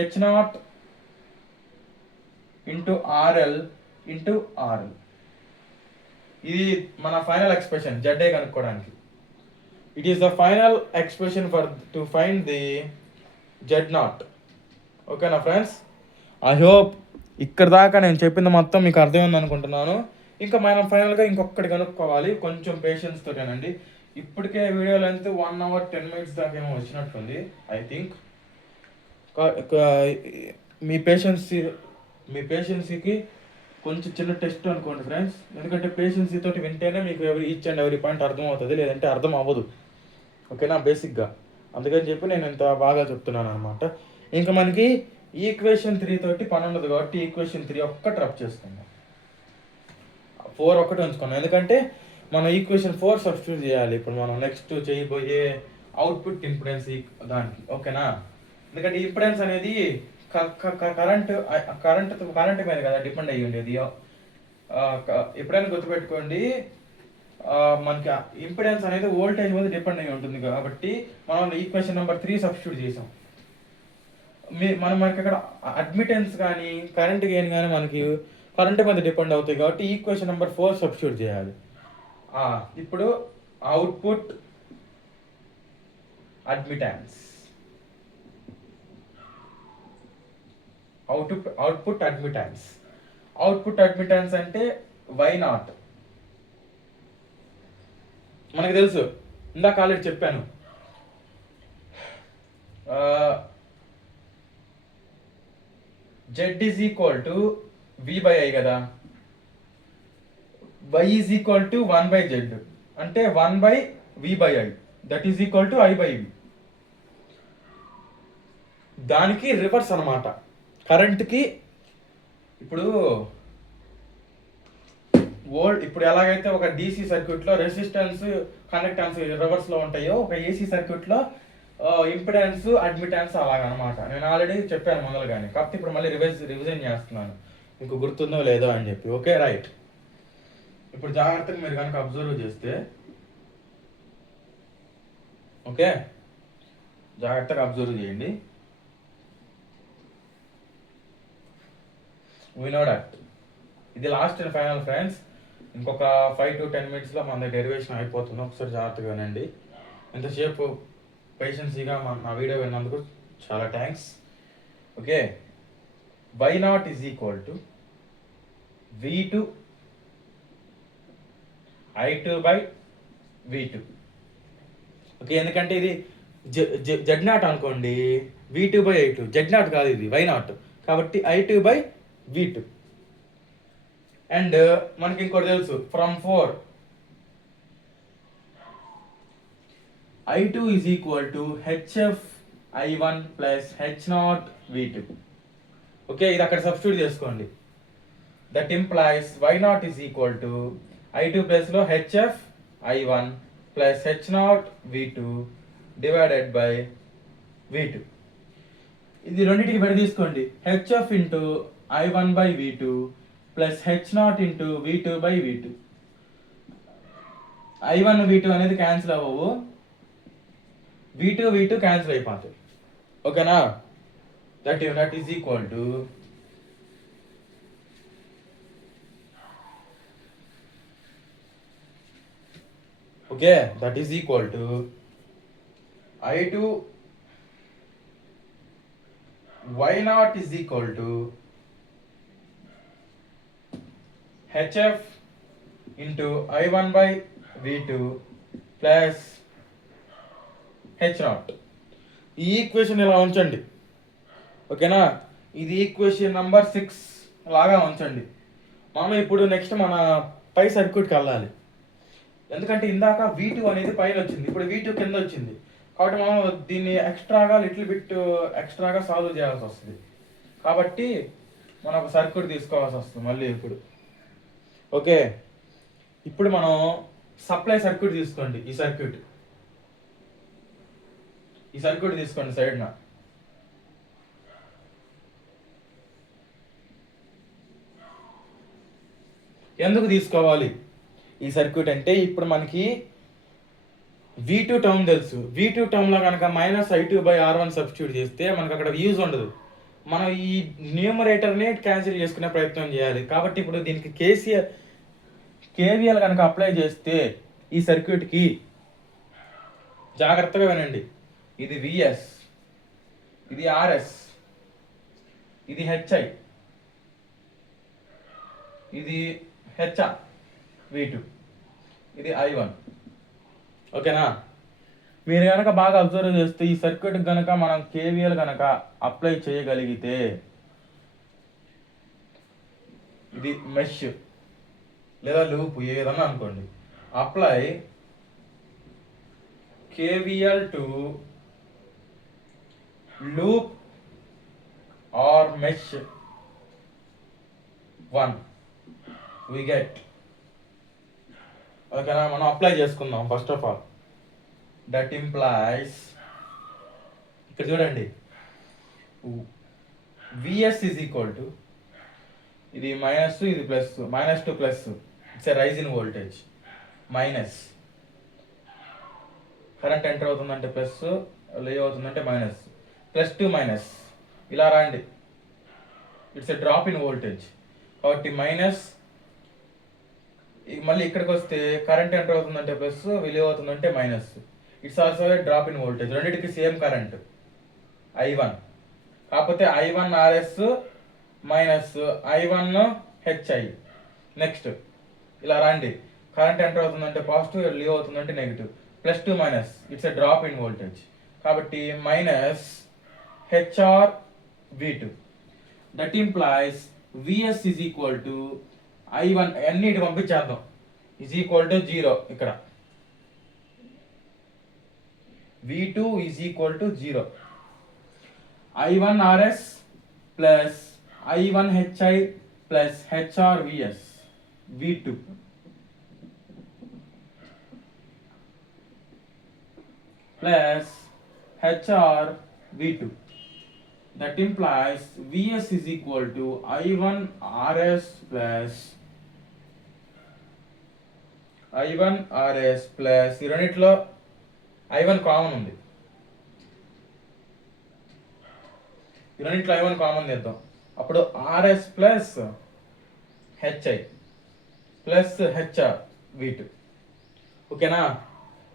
H0 into RL into RL. ఇది మన ఫైనల్ ఎక్స్ప్రెషన్ ZA కనుక్కోవడానికి. It is the final expression for to find the Z0. ఓకేనా ఫ్రెండ్స్, ఐ హోప్ ఇక్కడ దాకా నేను చెప్పింది మొత్తం మీకు అర్థమైంది అనుకుంటున్నాను. ఇంకా మనం ఫైనల్గా ఇంకొకటి కనుక్కోవాలి, కొంచెం పేషెన్స్ తోటేనండి. ఇప్పటికే వీడియో లెంత్ 1 hour 10 minutes దాకా ఏమో వచ్చినట్లుంది ఐ థింక్. మీ పేషెన్సీకి కొంచెం చిన్న టెస్ట్ అనుకోండి ఫ్రెండ్స్, ఎందుకంటే పేషెన్సీ తోటి వింటేనే మీకు ఈచ్ అండ్ ఎవరీ పాయింట్ అర్థం అవుతుంది, లేదంటే అర్థం అవ్వదు. ఓకేనా, బేసిక్గా అందుకని చెప్పి నేను ఇంత బాగా చెప్తున్నాను అనమాట. ఇంకా మనకి ఈక్వేషన్ 3 తోటి పని ఉండదు కాబట్టి ఈక్వేషన్ 3 ఒక్కటి రబ్ చేసుకుందాం, 4 ఒక్కటి ఉంచుకున్నాం, ఎందుకంటే మనం ఈక్వేషన్ 4 సబ్స్టిట్యూట్ చేయాలి ఇప్పుడు మనం నెక్స్ట్ చేయబోయే అవుట్పుట్ ఇంపిడెన్స్ దానికి. ఓకేనా, ఎందుకంటే ఇంపిడెన్స్ అనేది కరెంట్ మీద కదా డిపెండ్ అయ్యి ఉండేది. ఎప్పుడైనా గుర్తుపెట్టుకోండి, మనకి ఇంపిడెన్స్ అనేది వోల్టేజ్ మీద డిపెండ్ అయ్యి ఉంటుంది కాబట్టి మనం ఈక్వేషన్ నెంబర్ 3 సబ్స్టిట్యూట్ చేసాం. మనకి అక్కడ అడ్మిటెన్స్ కానీ కరెంట్ గెయిన్ కానీ మనకి కరెంట్ మీద డిపెండ్ అవుతాయి కాబట్టి ఈక్వేషన్ నెంబర్ 4 సబ్స్టిట్యూట్ చేయాలి. ఇప్పుడు అవుట్పుట్ అడ్మిటెన్స్ అవుట్పుట్ అడ్మిటెన్స్ అంటే Y0. మనకు తెలుసు, ఇందాక ఆల్రెడీ చెప్పాను, Z is equal to V/I కదా, Y is equal to 1/Z అంటే 1/V/I, that is equal to I/V. దానికి రివర్స్ అనమాట కరెంట్కి. ఇప్పుడు ఎలాగైతే ఒక DC సర్క్యూట్లో రెసిస్టెన్స్ కండక్టెన్స్ రివర్స్లో ఉంటాయో, ఒక AC సర్క్యూట్లో ఇంపిడెన్స్ అడ్మిటెన్స్ అలాగనమాట. నేను ఆల్రెడీ చెప్పాను మొదలుగానే, కాకపోతే ఇప్పుడు మళ్ళీ రివిజన్ చేస్తున్నాను మీకు గుర్తుందో లేదో అని చెప్పి. ఓకే రైట్, ఇప్పుడు జాగ్రత్తగా మీరు కనుక అబ్జర్వ్ చేస్తే, ఓకే జాగ్రత్తగా అబ్జర్వ్ చేయండి. వీ నో దట్ ఇది లాస్ట్ అండ్ ఫైనల్ ఫ్రెండ్స్. ఇంకొక 5 to 10 minutesలో మన డెరివేషన్ అయిపోతుంది. ఒకసారి జాగ్రత్తగా వినండి. ఎంతసేపు పేషెన్సీగా నా వీడియో విన్నందుకు చాలా thanks. Okay, Y0 is equal to V2 I2/V2. Okay, ఎందుకంటే ఇది Z0 అనుకోండి, V2/I2. Z0 కాదు, ఇది Y0 కాబట్టి I2/V2. అండ్ మనకి ఇంకోటి తెలుసు, from 4 I2 is equal to HF I1 plus H0 V2. Okay, ఇది అక్కడ సబ్స్టిట్యూట్ చేసుకోండి. That implies Y0 is equal to I2 ప్లస్లో HF I1 plus H0 V2 divided by V2. ఇది రెండింటికి బెడ తీసుకోండి, HF into I1/V2 plus H0 into V2/V2. I1 V2 అనేది క్యాన్సిల్ అవ్వవు, V2 క్యాన్సిల్ అయిపోతాయి. ఓకేనా, that is equal to that is equal to I2 Y0 is equal to HF into I1/V2 plus H0. ఈ ఈక్వేషన్ ఇలా ఉంచండి. ఓకేనా, ఇది ఈక్వేషన్ నెంబర్ 6 లాగా ఉంచండి. మనం ఇప్పుడు నెక్స్ట్ మన పై సర్క్యూట్కి వెళ్ళాలి, ఎందుకంటే ఇందాక V2 అనేది పైన వచ్చింది, ఇప్పుడు V2 కింద వచ్చింది కాబట్టి మనం దీన్ని లిటిల్ బిట్ ఎక్స్ట్రాగా సాల్వ్ చేయాల్సి వస్తుంది. కాబట్టి మనం ఒక సర్క్యూట్ తీసుకోవాల్సి వస్తుంది మళ్ళీ ఇప్పుడు. ఓకే, ఇప్పుడు మనం సప్లై సర్క్యూట్ తీసుకోండి. ఈ సర్క్యూట్ తీసుకోండి సైడ్న. ఎందుకు తీసుకోవాలి ఈ సర్క్యూట్ అంటే, ఇప్పుడు మనకి V2 టర్మ్ తెలుసు. V2 టర్మ్లో కనుక -I2/R1 సబ్స్టిట్యూట్ చేస్తే మనకు అక్కడ యూజ్ ఉండదు. మనం ఈ న్యూమరేటర్ని క్యాన్సిల్ చేసుకునే ప్రయత్నం చేయాలి. కాబట్టి ఇప్పుడు దీనికి KVL కనుక అప్లై చేస్తే ఈ సర్క్యూట్కి జాగ్రత్తగా వినండి. ఇది VS, ఇది RS, ఇది HI, ఇది HR, V2, ఇది I1. ఓకేనా? మీరు కనుక బాగా అబ్జర్వ్ చేస్తే ఈ సర్క్యూట్ కనుక మనం KVL కనుక అప్లై చేయగలిగితే, ఇది మెష్ లేదా లూప్ ఏదన్నా అనుకోండి, apply KVL to loop or mesh 1 we get. ఓకేనా? మనం అప్లై చేసుకుందాం. First of all that implies, ఇక్కడ చూడండి, VS ఈజ్ ఈక్వల్ టు, ఇది మైనస్, ఇది plus, -2 plus, it's a rise in voltage, minus current enter అవుతుందంటే ప్లస్, లీవ్ అవుతుందంటే మైనస్, +2 మైనస్, ఇలా రాండి, it's a drop in voltage. కాబట్టి మైనస్, మళ్ళీ ఇక్కడికి వస్తే కరెంట్ ఎంటర్ అవుతుందంటే ప్లస్, లీవ్ అవుతుందంటే minus, it's also a drop in voltage. రెండింటికి సేమ్ కరెంట్ I1, కాకపోతే I1 RS minus I1 HI. Next ఇలా రండి, కరెంట్ ఎంటర్ అవుతుందంటే పాజిటివ్, లీవ్ అవుతుందంటే negative, +2 minus, it's a drop in voltage. కాబట్టి minus HR V2. That implies VS is equal to I1, అన్ని ఇటు పంపించేద్దాం, ఈజ్ ఈక్వల్ టు 0. ఇక్కడ V2 is equal to 0. I1 RS plus I1 HI plus HR VS V2 plus HR V2. That implies VS is equal to I1 RS plus I1 RS plus ఈ రెండిట్లో I1 కామన్ ఉంది, ఈ రెండిట్లో I1 కామన్ చేద్దాం. అప్పుడు RS plus HI plus HR V2. ఓకేనా?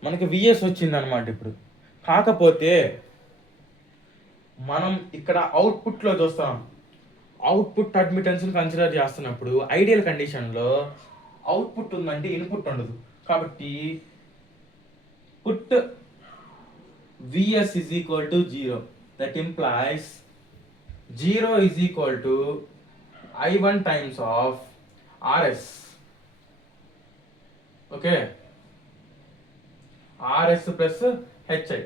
మనకి VS వచ్చింది అనమాట ఇప్పుడు. కాకపోతే మనం ఇక్కడ అవుట్పుట్లో చూస్తాం, అవుట్పుట్ అడ్మిటెన్స్ని కన్సిడర్ చేస్తున్నప్పుడు ఐడియల్ కండిషన్లో అవుట్పుట్ ఉందంటే ఇన్పుట్ ఉండదు. కాబట్టి put VS is equal to 0. That implies 0 is equal to I1 times of RS. Okay? RS plus HI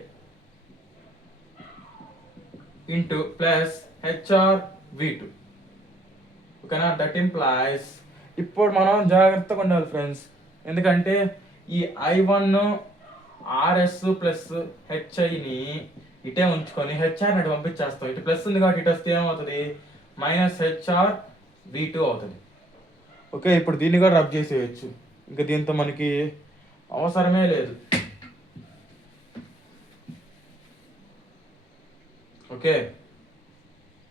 into plus HR V2. ఓకేనా? దట్ ఇంప్లాయిస్, ఇప్పుడు మనం జాగ్రత్తగా ఉండాలి ఫ్రెండ్స్, ఎందుకంటే ఈ I1 RS ప్లస్ HIని ఇటే ఉంచుకొని హెచ్ఆర్ని అటు పంపించేస్తాం. ఇటు ప్లస్ ఉంది కాబట్టి ఇటు వస్తే ఏమవుతుంది, -HR V2 అవుతుంది. ఓకే, ఇప్పుడు దీన్ని కూడా రబ్ చేసేయచ్చు, ఇంకా దీంతో మనకి అవసరమే లేదు. ఓకే,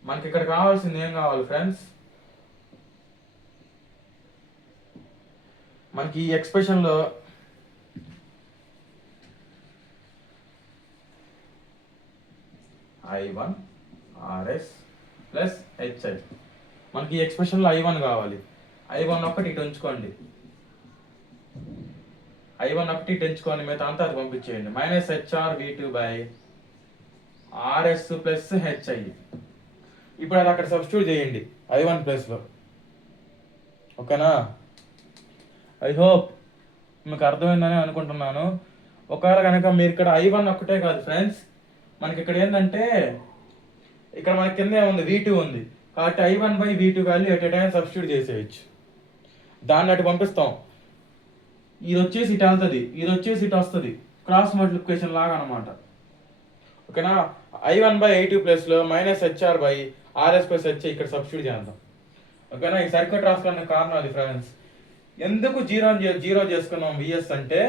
మనకి ఇక్కడ కావాల్సింది ఏం కావాలి ఫ్రెండ్స్, మనకి ఈ ఎక్స్ప్రెషన్లో I1 RS ప్లస్ HI, మనకి ఈ ఎక్స్ప్రెషన్లో I1 కావాలి. I1 ఒక్కటి ఇటు ఉంచుకోండి, I1 ఒకటి ఇటు ఉంచుకోండి, మిగతా అంతా అది పంపించేయండి. -HR V2 by RS plus HI. ఇప్పుడు అది అక్కడ సబ్స్టిట్యూట్ చేయండి I1 ప్లస్లో. ఓకేనా? ఐ హోప్ మీకు అర్థమైందని అనుకుంటున్నాను. ఒకవేళ కనుక మీరు ఇక్కడ I1 ఒక్కటే కాదు ఫ్రెండ్స్, మనకి ఇక్కడ ఏంటంటే ఇక్కడ మనకి కింద ఏముంది, V2 ఉంది, కాబట్టి I1/V2 value at a time substitute చేసేయచ్చు. దాన్ని అటు పంపిస్తాం, ఇది వచ్చేసి ఇటు వెళ్తుంది, ఇది వచ్చేసి ఇటు వస్తుంది, క్రాస్ మల్టిప్లికేషన్ లాగా అనమాట. ఓకేనా? I1/I2 ప్లస్లో -HR/RS ప్లస్ HI ఇక్కడ సబ్స్టిట్యూట్ చేద్దాం. ఓకేనా? ఈ సర్క్యూట్ రాసుకోవడానికి కారణం అది ఫ్రెండ్స్. ఎందుకు జీరో చేసుకున్నాం విఎస్ అంటే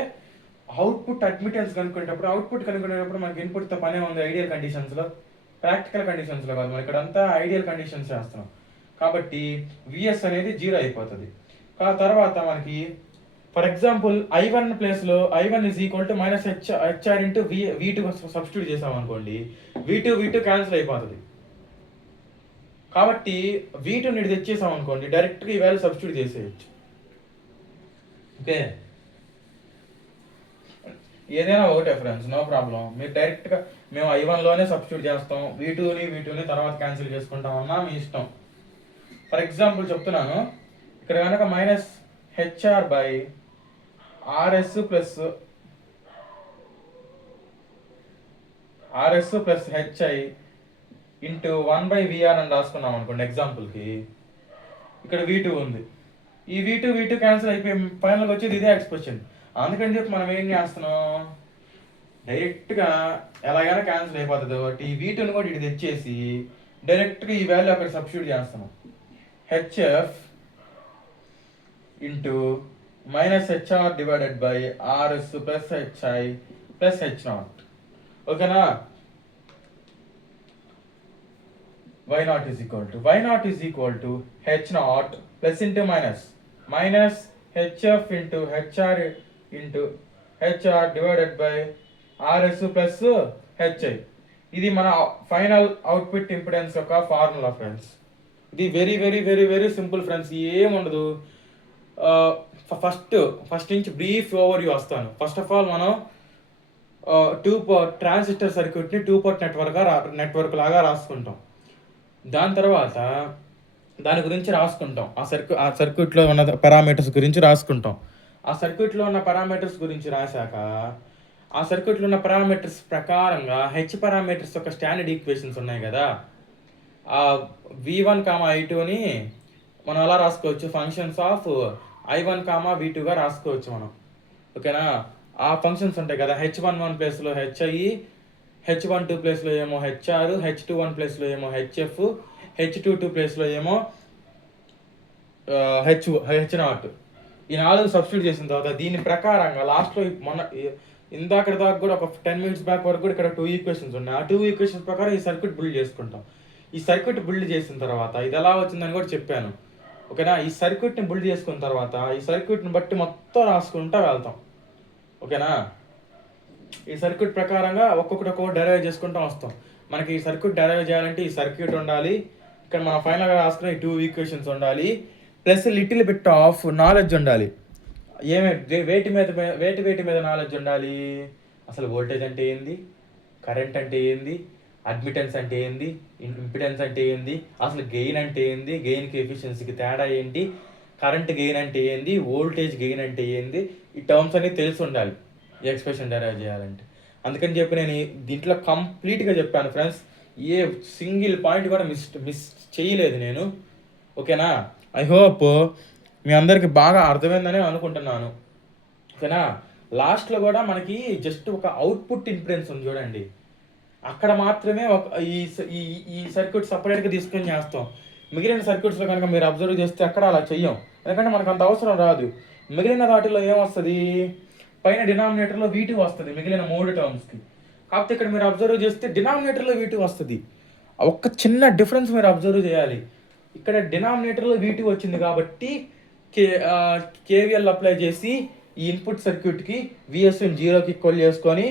అవుట్పుట్ అడ్మిటెన్స్ కనుక్కునేటప్పుడు మనకి ఇన్పుట్తో పనే ఉంది ఐడియల్ కండిషన్స్లో, ప్రాక్టికల్ కండిషన్స్లో కాదు. మనం ఇక్కడ అంతా ఐడియల్ కండిషన్స్ చేస్తున్నాం కాబట్టి విఎస్ అనేది జీరో అయిపోతుంది. తర్వాత మనకి ఫర్ ఎగ్జాంపుల్ I1 ప్లేస్లో I1 is equal to minus HR into V2 substitute చేసాం అనుకోండి, V2 క్యాన్సిల్ అయిపోతుంది. కాబట్టి V2 ఇటు తెచ్చేసాం అనుకోండి, డైరెక్ట్గా ఈ వాల్యూ సబ్స్టిట్యూట్ చేసేయచ్చు. ఓకే, ఏదైనా ఒకటే ఫ్రెండ్స్, నో ప్రాబ్లం. మీరు డైరెక్ట్గా మేము I1లోనే సబ్స్టిట్యూట్ చేస్తాం, V2ని తర్వాత క్యాన్సిల్ చేసుకుంటాం అన్నా మీ ఇష్టం. ఫర్ ఎగ్జాంపుల్ చెప్తున్నాను, ఇక్కడ కనుక minus hr by RS plus hi into 1/VR అని రాసుకున్నాం అనుకోండి ఎగ్జాంపుల్కి. ఇక్కడ V2 ఉంది, ఈ V2 క్యాన్సిల్ అయిపోయి ఫైనల్గా వచ్చేది ఇదే ఎక్స్ప్రెషన్. అందుకని చెప్పి మనం ఏం చేస్తున్నాం, డైరెక్ట్గా ఎలాగైనా క్యాన్సిల్ అయిపోతుంది కాబట్టి ఈ V2ని కూడా ఇటు తెచ్చేసి డైరెక్ట్గా ఈ వాల్యూ అక్కడ సబ్స్టిట్యూట్ చేస్తున్నాం. Hf into minus hr divided by RS plus hi plus H0. ఓకేనా? y0 is equal to H0 plus into minus HF into HR divided by RS plus HI. ఇది మన ఫైనల్ అవుట్పుట్ ఇంపిడెన్స్ యొక్క ఫార్ములా ఫ్రెండ్స్. ఇది very very very very simple friends, ఏముండదు. ఫస్ట్ నుంచి బ్రీఫ్ ఓవర్ వ్యూ వస్తాను. ఫస్ట్ ఆఫ్ ఆల్ మనం ట్రాన్సిస్టర్ సర్క్యూట్ని 2-పోర్ట్ నెట్వర్క్ లాగా రాసుకుంటాం. దాని తర్వాత దాని గురించి రాసుకుంటాం, ఆ సర్క్యూట్లో ఉన్న పారామీటర్స్ గురించి రాసుకుంటాం. ఆ సర్క్యూట్లో ఉన్న పారామీటర్స్ గురించి రాశాక ఆ సర్క్యూట్లో ఉన్న పారామీటర్స్ ప్రకారంగా హెచ్ పారామీటర్స్ యొక్క స్టాండర్డ్ ఈక్వేషన్స్ ఉన్నాయి కదా, ఆ V1, I2ని మనం అలా రాసుకోవచ్చు, ఫంక్షన్స్ ఆఫ్ I1, V2గా రాసుకోవచ్చు మనం. ఓకేనా? ఆ ఫంక్షన్స్ ఉంటాయి కదా, H11 ప్లేస్లో హెచ్ఐ, H12 ప్లేస్లో ఏమో హెచ్ఆర్, H21 ప్లేస్లో ఏమో హెచ్ఎఫ్, H22 ప్లేస్లో ఏమో H0. ఈ 4 సబ్స్టిట్యూట్ చేసిన తర్వాత దీని ప్రకారంగా లాస్ట్లో ఇందాక దాకా కూడా ఒక 10 minutes బ్యాక్ వరకు కూడా ఇక్కడ 2 ఈక్వేషన్స్ ఉన్నాయి. ఆ 2 ఈక్వేషన్స్ ప్రకారం ఈ సర్క్యూట్ బిల్డ్ చేసుకుంటాం. ఈ సర్క్యూట్ బిల్డ్ చేసిన తర్వాత ఇది ఎలా వచ్చిందని కూడా చెప్పాను. ఓకేనా? ఈ సర్క్యూట్ని బిల్డ్ చేసుకున్న తర్వాత ఈ సర్క్యూట్ని బట్టి మొత్తం రాసుకుంటూ వెళ్తాం. ఓకేనా? ఈ సర్క్యూట్ ప్రకారంగా ఒక్కొక్కటి డెరైవ్ చేసుకుంటూ వస్తాం. మనకి ఈ సర్క్యూట్ డెరైవ్ చేయాలంటే ఈ సర్క్యూట్ ఉండాలి, ఇక్కడ మనం ఫైనల్గా రాసుకున్న ఈ 2 ఈక్వేషన్స్ ఉండాలి, plus little bit of knowledge ఉండాలి. వేటి మీద నాలెడ్జ్ ఉండాలి? అసలు వోల్టేజ్ అంటే ఏంది, కరెంట్ అంటే ఏంది, అడ్మిటెన్స్ అంటే ఏంది, ఇంపిడెన్స్ అంటే ఏంది, అసలు గెయిన్ అంటే ఏంది, గెయిన్కి ఎఫిషియన్సీకి తేడా ఏంటి, కరెంట్ గెయిన్ అంటే ఏంది, వోల్టేజ్ గెయిన్ అంటే ఏంది, ఈ టర్మ్స్ అన్ని తెలిసి ఉండాలి ఈ ఎక్స్ప్రెషన్ డెరైవ్ చేయాలంటే. అందుకని చెప్పి నేను దీంట్లో కంప్లీట్గా చెప్పాను ఫ్రెండ్స్, ఏ సింగిల్ పాయింట్ కూడా మిస్ చేయలేదు నేను. ఓకేనా? ఐ హోప్ మీ అందరికి బాగా అర్థమైందని అనుకుంటున్నాను. ఓకేనా? లాస్ట్లో కూడా మనకి జస్ట్ ఒక అవుట్పుట్ ఇంపిడెన్స్ ఉంది చూడండి, అక్కడ మాత్రమే ఈ సర్క్యూట్ సపరేట్గా తీసుకొని చేస్తాం. మిగిలిన సర్క్యూట్స్లో కనుక మీరు అబ్జర్వ్ చేస్తే అక్కడ అలా చెయ్యం, ఎందుకంటే మనకు అంత అవసరం రాదు. మిగిలిన వాటిలో ఏమొస్తుంది, పైన డినామినేటర్లో V2 వస్తుంది మిగిలిన 3 టర్మ్స్కి. కాకపోతే ఇక్కడ మీరు అబ్జర్వ్ చేస్తే డినామినేటర్లో V2 వస్తుంది. ఒక్క చిన్న డిఫరెన్స్ మీరు అబ్జర్వ్ చేయాలి. ఇక్కడ డినామినేటర్లో V2 వచ్చింది కాబట్టి KVL అప్లై చేసి ఈ ఇన్పుట్ సర్క్యూట్కి VSని 0కి ఈక్వల్ చేసుకొని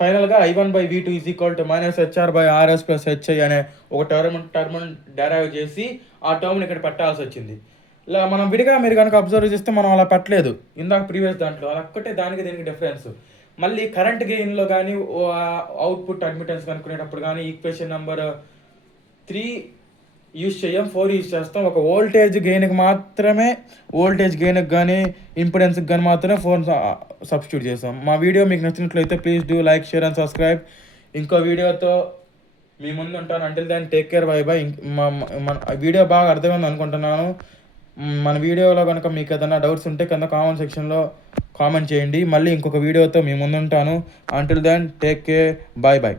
ఫైనల్గా I1/V2 is equal to minus HR/RS plus HI అనే ఒక టర్మ్ డెరైవ్ చేసి ఆ టర్మ్ని ఇక్కడ పెట్టాల్సి వచ్చింది. ఇలా మనం విడిగా మీరు కనుక అబ్జర్వ్ చేస్తే మనం అలా పెట్టలేదు ఇందాక ప్రీవియస్ దాంట్లో, అలా ఒక్కటే దానికి దీనికి డిఫరెన్స్. మళ్ళీ కరెంట్ గెయిన్లో కానీ అవుట్పుట్ అడ్మిటెన్స్ కనుక్కునేటప్పుడు కానీ ఈక్వేషన్ నెంబర్ 3 యూజ్ చేయం, 4 యూజ్ చేస్తాం. ఒక వోల్టేజ్ గెయిన్కి కానీ ఇంపిడెన్స్కి కానీ మాత్రమే 4 సబ్స్టిట్యూట్ చేస్తాం. మా వీడియో మీకు నచ్చినట్లయితే please do like, share and subscribe. ఇంకో వీడియోతో మీ ముందు ఉంటాను. Until then take care, bye bye. మన వీడియో బాగా అర్థమైంది అనుకుంటున్నాను. మన వీడియోలో కనుక మీకు ఏదైనా డౌట్స్ ఉంటే కింద కామెంట్ సెక్షన్లో కామెంట్ చేయండి. మళ్ళీ ఇంకొక వీడియోతో మీ ముందు ఉంటాను. Until then take care, bye by.